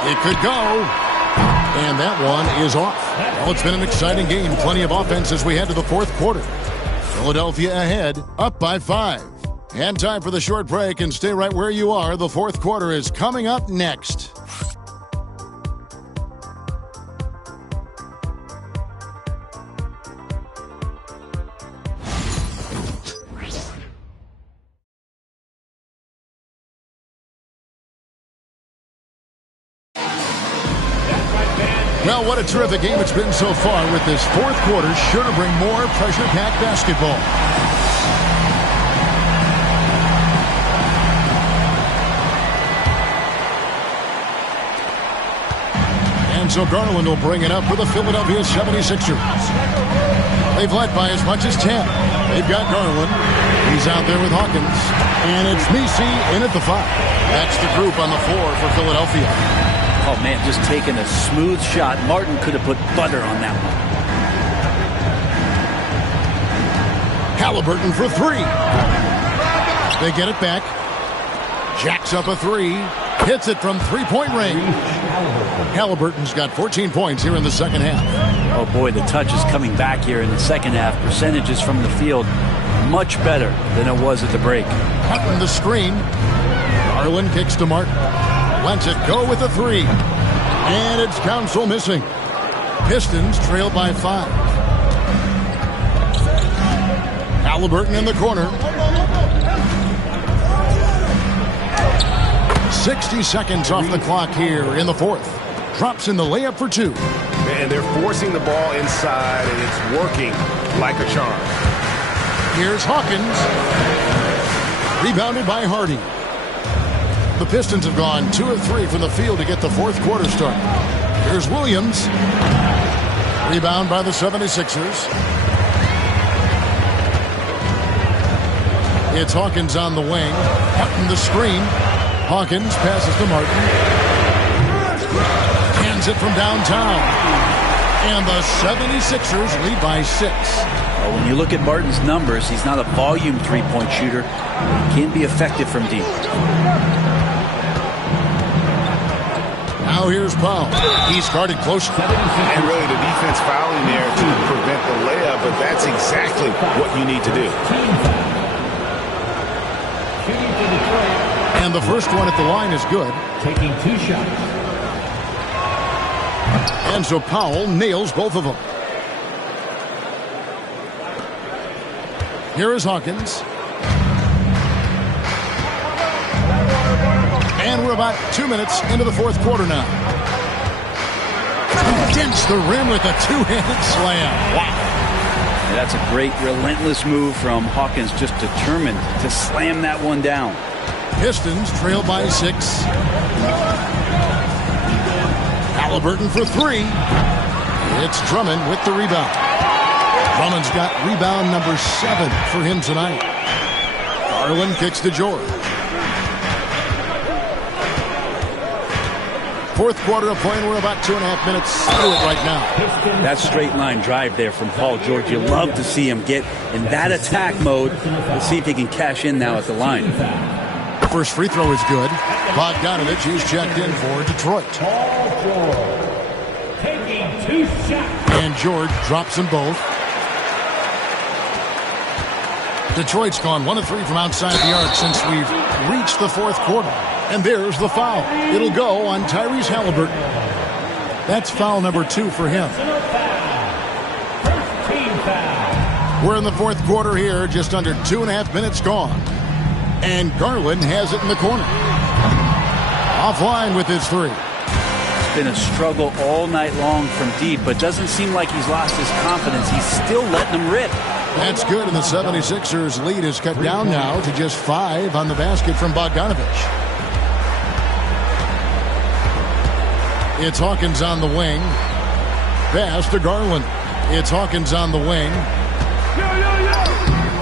It could go. And that one is off. Well, it's been an exciting game. Plenty of offense as we head to the fourth quarter. Philadelphia ahead, up by 5. And time for the short break, and stay right where you are. The fourth quarter is coming up next. Well, what a terrific game it's been so far, with this fourth quarter sure to bring more pressure-packed basketball. And so Garland will bring it up for the Philadelphia 76ers. They've led by as much as 10. They've got Garland. He's out there with Hawkins. And it's Missi in at the 5. That's the group on the floor for Philadelphia. Oh, man, just taking a smooth shot. Martin could have put butter on that one. Halliburton for 3. They get it back. Jacks up a 3. Hits it from three-point range. Halliburton's got 14 points here in the second half. Oh, boy, the touch is coming back here in the second half. Percentages from the field much better than it was at the break. Cutting the screen. Garland kicks to Martin. Lets it go with a 3. And it's Council missing. Pistons trail by 5. Halliburton in the corner. 60 seconds off the clock here in the fourth. Drops in the layup for 2. And they're forcing the ball inside, and it's working like a charm. Here's Hawkins. Rebounded by Hardy. The Pistons have gone 2 of 3 from the field to get the fourth quarter started. Here's Williams. Rebound by the 76ers. It's Hawkins on the wing. Cutting the screen. Hawkins passes to Martin. Hands it from downtown. And the 76ers lead by 6. Well, when you look at Martin's numbers, he's not a volume three-point shooter. He can be effective from deep. Now here's Powell. He's guarded closely. And really the defense fouling there to prevent the layup, but that's exactly what you need to do. And the first one at the line is good. Taking 2 shots. And so Powell nails both of them. Here is Hawkins. And we're about 2 minutes into the fourth quarter now. Against the rim with a two-handed slam. Wow. And that's a great, relentless move from Hawkins, just determined to slam that one down. Pistons trail by 6. Halliburton for 3. It's Drummond with the rebound. Drummond's got rebound number 7 for him tonight. Garland kicks to George. Fourth quarter of play, and we're about 2.5 minutes through it right now. That straight line drive there from Paul George. You love to see him get in that attack mode. Let's see if he can cash in now at the line. First free throw is good. Bogdanovich, he's checked in for Detroit. Taking 2 shots. And George drops them both. Detroit's gone 1 of 3 from outside the arc since we've reached the fourth quarter. And there's the foul. It'll go on Tyrese Halliburton. That's foul number 2 for him. First team foul. We're in the fourth quarter here, just under 2.5 minutes gone. And Garland has it in the corner. Offline with his 3. It's been a struggle all night long from deep, but doesn't seem like he's lost his confidence. He's still letting them rip. That's good, and the 76ers lead is cut down now to just 5 on the basket from Bogdanovich. It's Hawkins on the wing. Pass to Garland. It's Hawkins on the wing.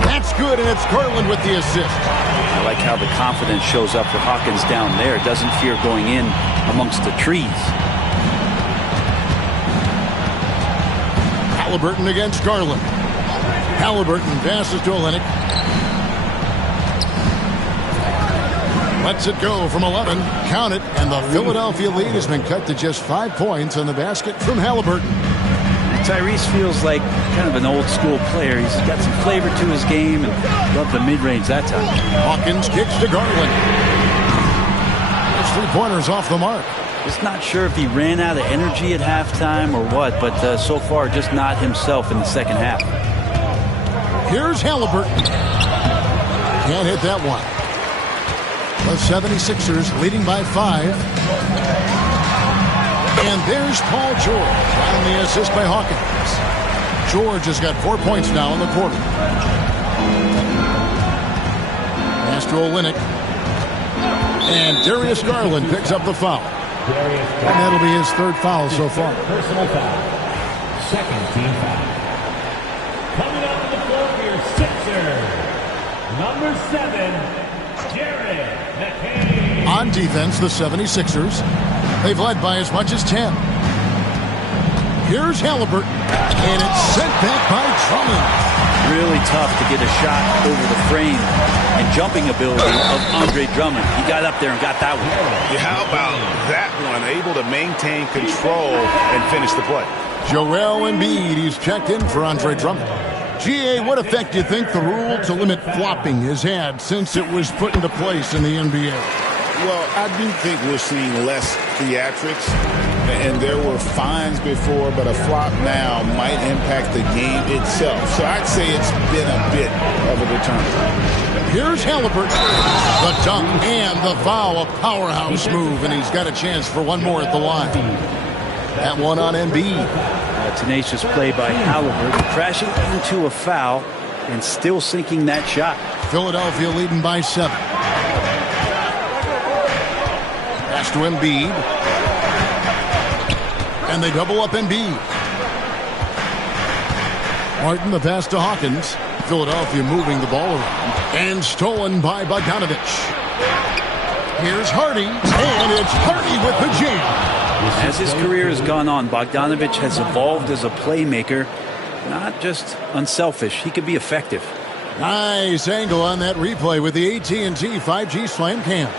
That's good, and it's Garland with the assist. I like how the confidence shows up for Hawkins down there. Doesn't fear going in amongst the trees. Halliburton against Garland. Halliburton passes to Olynyk. Lets it go from 11. Count it, and the Philadelphia lead has been cut to just 5 points on the basket from Halliburton. Tyrese feels like kind of an old school player. He's got some flavor to his game and loved the mid-range that time. Hawkins kicks to Garland. That's 3-pointers off the mark. Just not sure if he ran out of energy at halftime or what, but so far just not himself in the second half. Here's Halliburton. Can't hit that one. The 76ers leading by 5. And there's Paul George on the assist by Hawkins. George has got 4 points now in the quarter. Pass to Olynyk. And Darius Garland picks up the foul. And that'll be his 3rd foul so far. Personal foul. Second team foul. Coming up to the floor for your Sixers. Number 7, J McCain. On defense, the 76ers. They've led by as much as 10. Here's Halliburton. And it's sent back by Drummond. Really tough to get a shot over the frame and jumping ability of Andre Drummond. He got up there and got that one. Yeah, how about that one? Able to maintain control and finish the play. Joel Embiid, he's checked in for Andre Drummond. GA, what effect do you think the rule to limit flopping has had since it was put into place in the NBA? Well, I do think we're seeing less theatrics, and there were fines before, but a flop now might impact the game itself. So I'd say it's been a bit of a deterrent. Here's Halliburton. The dunk and the foul, a powerhouse move, and he's got a chance for one more at the line. That one on Embiid. A tenacious play by Halliburton, crashing into a foul and still sinking that shot. Philadelphia leading by 7. Pass to Embiid. And they double up Embiid. Martin, the pass to Hawkins. Philadelphia moving the ball around. And stolen by Bogdanovich. Here's Hardy. And it's Hardy with the jam. As his career has gone on, Bogdanovich has evolved as a playmaker. Not just unselfish. He could be effective. Nice angle on that replay with the AT&T 5G Slam Cam.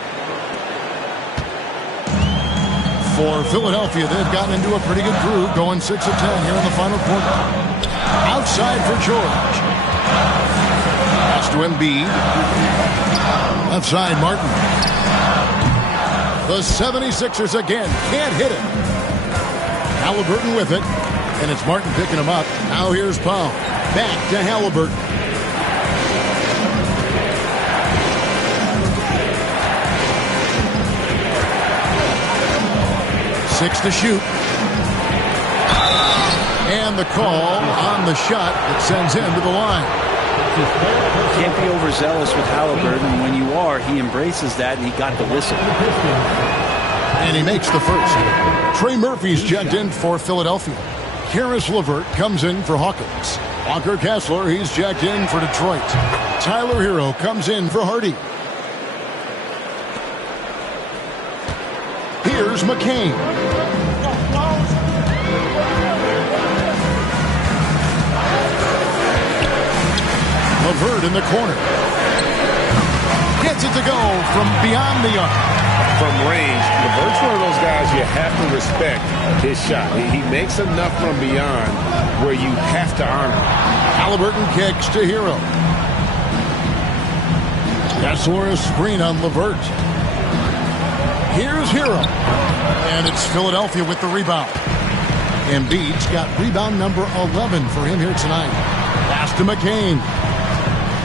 For Philadelphia, they've gotten into a pretty good groove, going 6 of 10 here in the final quarter. Outside for George. Pass to Embiid. Left side, Martin. The 76ers again can't hit it. Halliburton with it, and it's Martin picking him up. Now here's Powell. Back to Halliburton. Six to shoot. And the call on the shot that sends him to the line. Can't be overzealous with Halliburton. When you are, he embraces that, and he got the whistle. And he makes the first. Trey Murphy's checked in for Philadelphia. Karis LeVert comes in for Hawkins. Walker Kessler, he's checked in for Detroit. Tyler Hero comes in for Hardy. Here's McCain. LeVert in the corner. Gets it to go from beyond the arc. From range, LeVert's one of those guys you have to respect his shot. He makes enough from beyond where you have to honor him. Halliburton kicks to Hero. Kessler a screen on LeVert. Here's Hero. And it's Philadelphia with the rebound. Embiid's got rebound number 11 for him here tonight. Pass to McCain.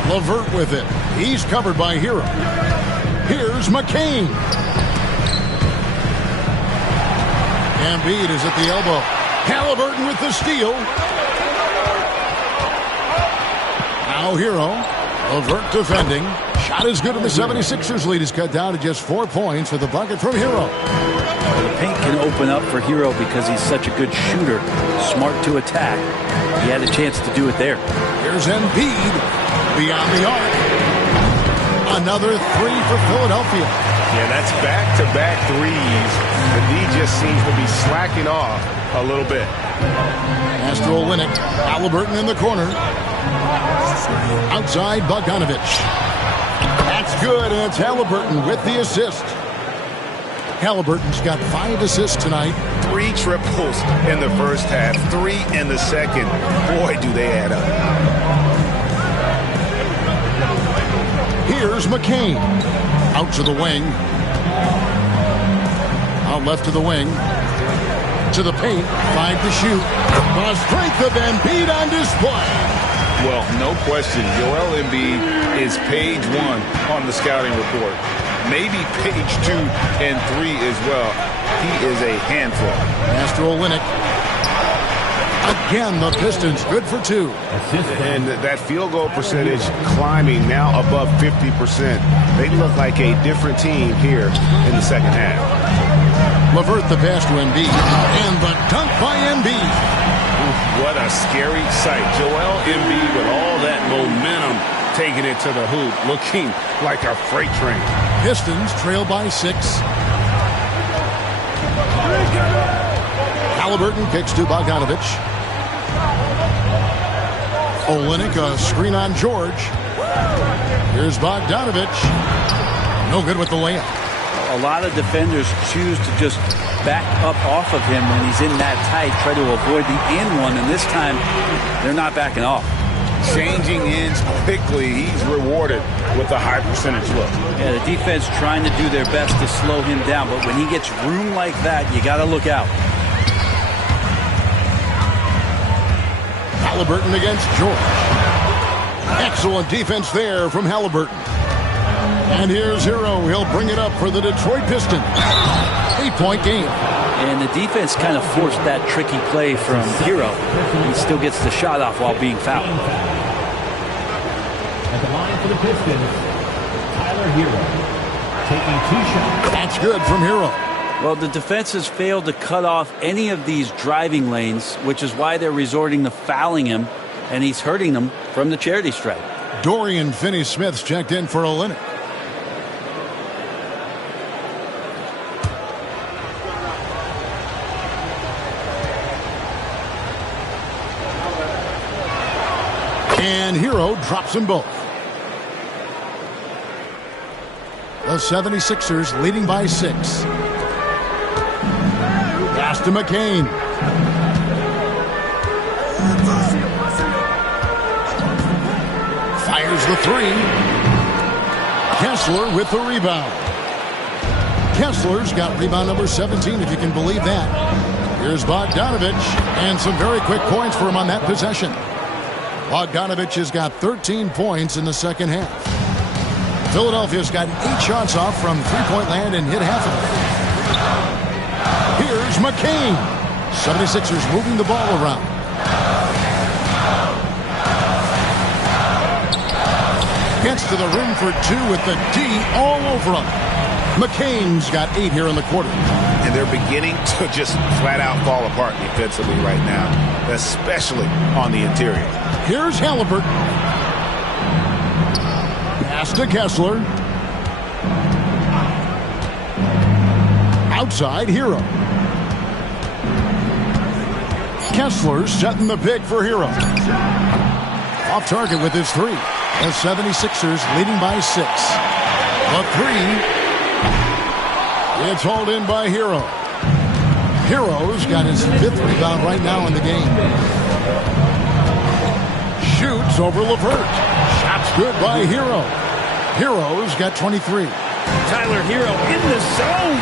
LeVert with it. He's covered by Hero. Here's McCain. Embiid is at the elbow. Halliburton with the steal. Now Hero. LeVert defending. Shot is good, and the 76ers lead is cut down to just 4 points with the bucket from Hero. The paint can open up for Hero because he's such a good shooter. Smart to attack. He had a chance to do it there. Here's Embiid beyond the arc. Another three for Philadelphia. Yeah, that's back-to-back threes. The D just seems to be slacking off a little bit. Astro Olynyk. Halliburton in the corner. Outside Bogdanovich. That's good, and it's Halliburton with the assist. Halliburton's got 5 assists tonight. 3 triples in the first half, 3 in the second. Boy, do they add up. Here's McCain. Out to the wing. Out left to the wing. To the paint. 5 to shoot. The strength of Embiid on display. Well, no question, Joel Embiid is page 1 on the scouting report. Maybe page 2 and 3 as well. He is a handful. Astro Olynyk. Again, the Pistons good for 2. And that field goal percentage climbing now above 50%. They look like a different team here in the second half. LeVert the pass to Embiid. And the dunk by Embiid. What a scary sight. Joel Embiid with all that momentum taking it to the hoop, looking like a freight train. Pistons trail by 6. Halliburton kicks to Bogdanovich. Olynyk a screen on George. Here's Bogdanovich. No good with the layup. A lot of defenders choose to just back up off of him when he's in that tight, try to avoid the and one, and this time they're not backing off. Changing ends quickly. He's rewarded with a high percentage look. Yeah, the defense trying to do their best to slow him down, but when he gets room like that, you got to look out. Halliburton against George. Excellent defense there from Halliburton. And here's Hero. He'll bring it up for the Detroit Pistons. 8-point game. And the defense kind of forced that tricky play from Hero. He still gets the shot off while being fouled. At the line for the Pistons, Tyler Hero taking 2 shots. That's good from Hero. Well, the defense has failed to cut off any of these driving lanes, which is why they're resorting to fouling him, and he's hurting them from the charity stripe. Dorian Finney-Smith's checked in for Olynyk. And Hero drops them both. The 76ers leading by 6. Pass to McCain. Fires the 3. Kessler with the rebound. Kessler's got rebound number 17, if you can believe that. Here's Bogdanovich, and some very quick points for him on that possession. Bogdanovich has got 13 points in the second half. Philadelphia's got 8 shots off from three-point land and hit half of them. Here's McCain. 76ers moving the ball around. Gets to the rim for two with the D all over him. McCain's got 8 here in the quarter. And they're beginning to just flat out fall apart defensively right now, especially on the interior. Here's Halliburton. Pass to Kessler. Outside, Hero. Kessler setting the pick for Hero. Off target with his 3. The 76ers leading by 6. The 3. It's hauled in by Hero. Hero's got his 5th rebound right now in the game. Shoots over Levert. Shot's good by Hero. Hero's got 23. Tyler Hero in the zone.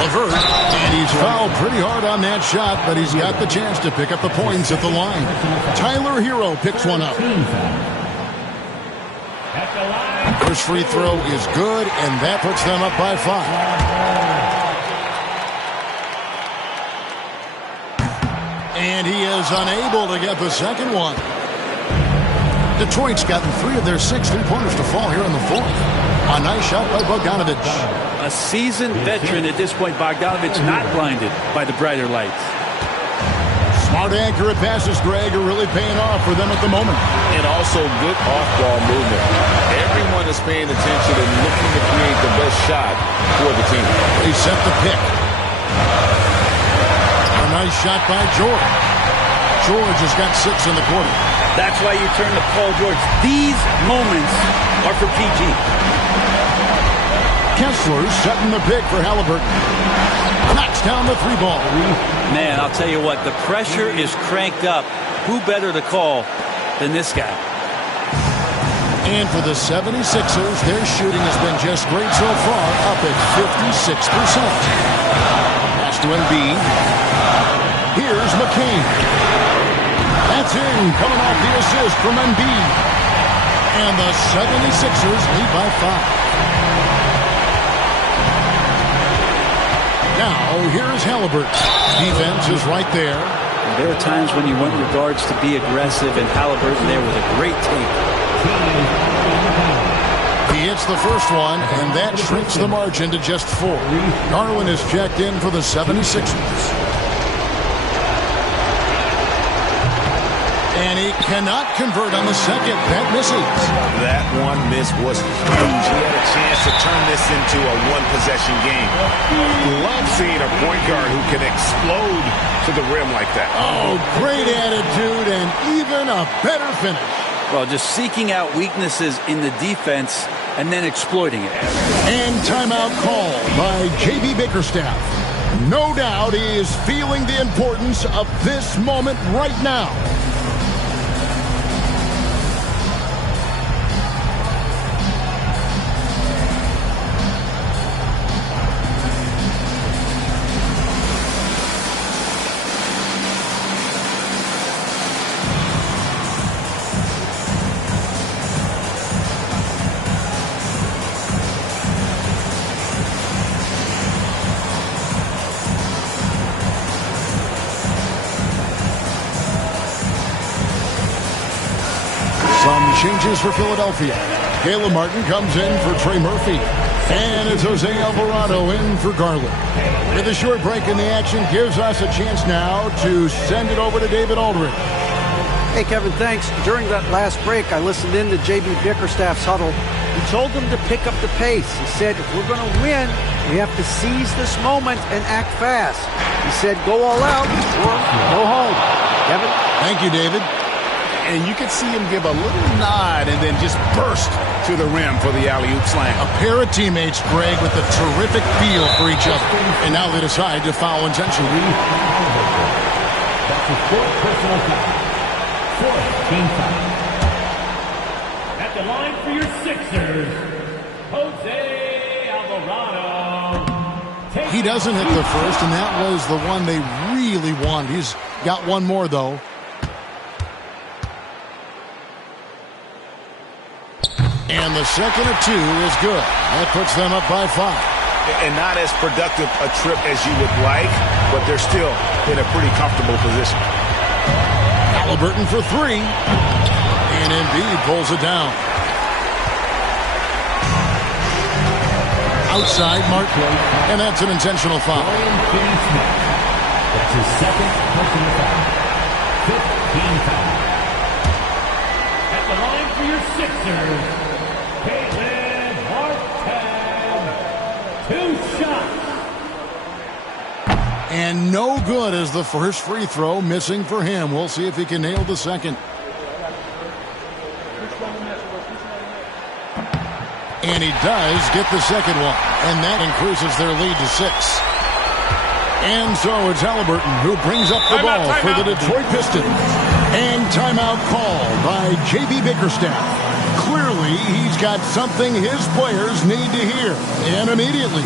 Levert, and he's fouled pretty hard on that shot, but he's got the chance to pick up the points at the line. Tyler Hero picks one up. First free throw is good, and that puts them up by 5. And he is unable to get the second one. Detroit's gotten 3 of their 6 3-pointers to fall here in the 4th. A nice shot by Bogdanovich. A seasoned veteran at this point, Bogdanovich not blinded by the brighter lights. Smart, accurate passes, Greg, are really paying off for them at the moment. And also good off-ball movement. Everyone is paying attention and looking to create the best shot for the team. They set the pick. A nice shot by George. George has got 6 in the quarter. That's why you turn to Paul George. These moments are for PG. Kessler setting the pick for Halliburton. Knocks down the 3 ball. Man, I'll tell you what, the pressure is cranked up. Who better to call than this guy? And for the 76ers, their shooting has been just great so far, up at 56%. Pass to Embiid. Here's McCain. That's in, coming off the assist from Embiid. And the 76ers lead by 5. Now, here's Halliburton. Defense is right there. There are times when you want your guards to be aggressive, and Halliburton there with a great take. He hits the first one, and that shrinks the margin to just 4. Garland is checked in for the 76ers. And he cannot convert on the second. That misses. That one miss was huge. He had a chance to turn this into a one-possession game. Love seeing a point guard who can explode to the rim like that. Oh, great attitude and even a better finish. Well, just seeking out weaknesses in the defense and then exploiting it. And timeout call by J.B. Bickerstaff. No doubt he is feeling the importance of this moment right now. Changes for Philadelphia. Caleb Martin comes in for Trey Murphy. And it's J Alvarado in for Garland. With a short break in the action, gives us a chance now to send it over to David Aldridge. Hey, Kevin, thanks. During that last break, I listened in to J.B. Bickerstaff's huddle. He told them to pick up the pace. He said, if we're going to win, we have to seize this moment and act fast. He said, go all out or go home. Kevin? Thank you, David. And you could see him give a little nod and then just burst to the rim for the alley-oop slam. A pair of teammates, Greg, with a terrific feel for each other. And now they decide to foul intentionally. That's a fourth personal foul. Fourth team foul. At the line for your Sixers, J Alvarado. He doesn't hit the first, and that was the one they really wanted. He's got one more, though. And the second of 2 is good. That puts them up by 5. And not as productive a trip as you would like, but they're still in a pretty comfortable position. Halliburton for 3. And Embiid pulls it down. outside Martin. And that's an intentional foul. That's his second personal foul. 15 foul. At the line for your Sixers, Caitlin Martin. 2 shots. And no good as the first free throw missing for him. We'll see if he can nail the second. And he does get the second one. And that increases their lead to 6. And so it's Halliburton who brings up the ball for the Detroit Pistons. And timeout called by J.B. Bickerstaff. Clearly, he's got something his players need to hear. And immediately.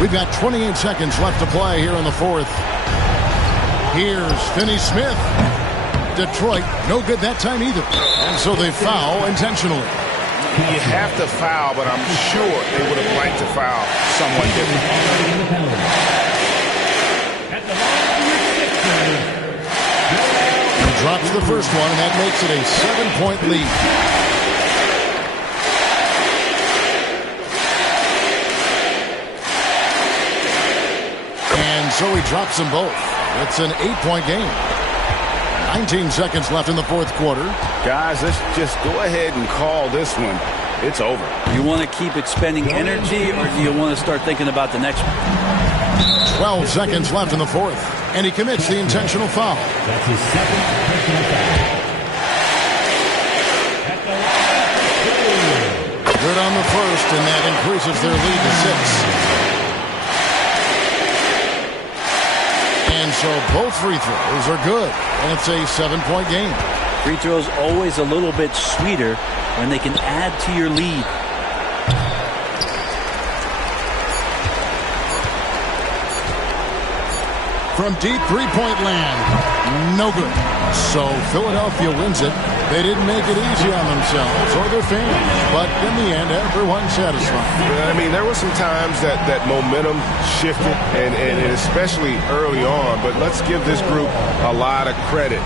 We've got 28 seconds left to play here in the fourth. Here's Finney-Smith. Detroit, no good that time either. And so they foul intentionally. You have to foul, but I'm sure they would have liked to foul someone different. He drops the first one, and that makes it a 7-point lead. So he drops them both. It's an 8-point game. 19 seconds left in the fourth quarter. Guys, let's just go ahead and call this one. It's over. You want to keep expending energy, or do you want to start thinking about the next one? 12 seconds left in the fourth. And he commits the intentional foul. That's his second personal foul. Good on the first, and that increases their lead to 6. And so both free throws are good. And it's a 7-point game. Free throws always a little bit sweeter when they can add to your lead. From deep three-point land, no good. So Philadelphia wins it. They didn't make it easy on themselves or their fans, but in the end, everyone's satisfied. I mean, there were some times that momentum shifted, and especially early on, but let's give this group a lot of credit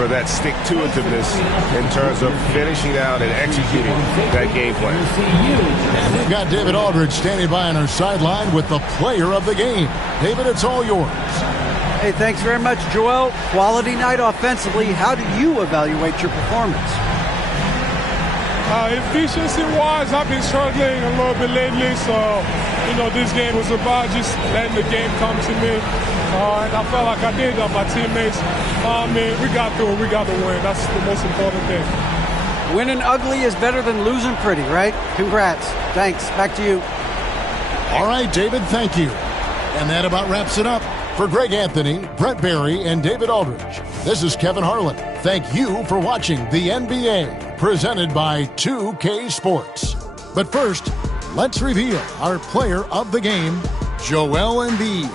for that stick-to-itiveness in terms of finishing out and executing that game plan. And we've got David Aldridge standing by on our sideline with the player of the game. David, it's all yours. Hey, thanks very much, Joel. Quality night offensively. How do you evaluate your performance? Efficiency-wise, I've been struggling a little bit lately, so, this game was about just letting the game come to me. And I felt like I did that. My teammates, we got through it. We got the win. That's the most important thing. Winning ugly is better than losing pretty, right? Congrats. Thanks. Back to you. All right, David, thank you. And that about wraps it up. For Greg Anthony, Brett Barry, and David Aldridge, this is Kevin Harlan. Thank you for watching the NBA, presented by 2K Sports. But first, let's reveal our player of the game, Joel Embiid.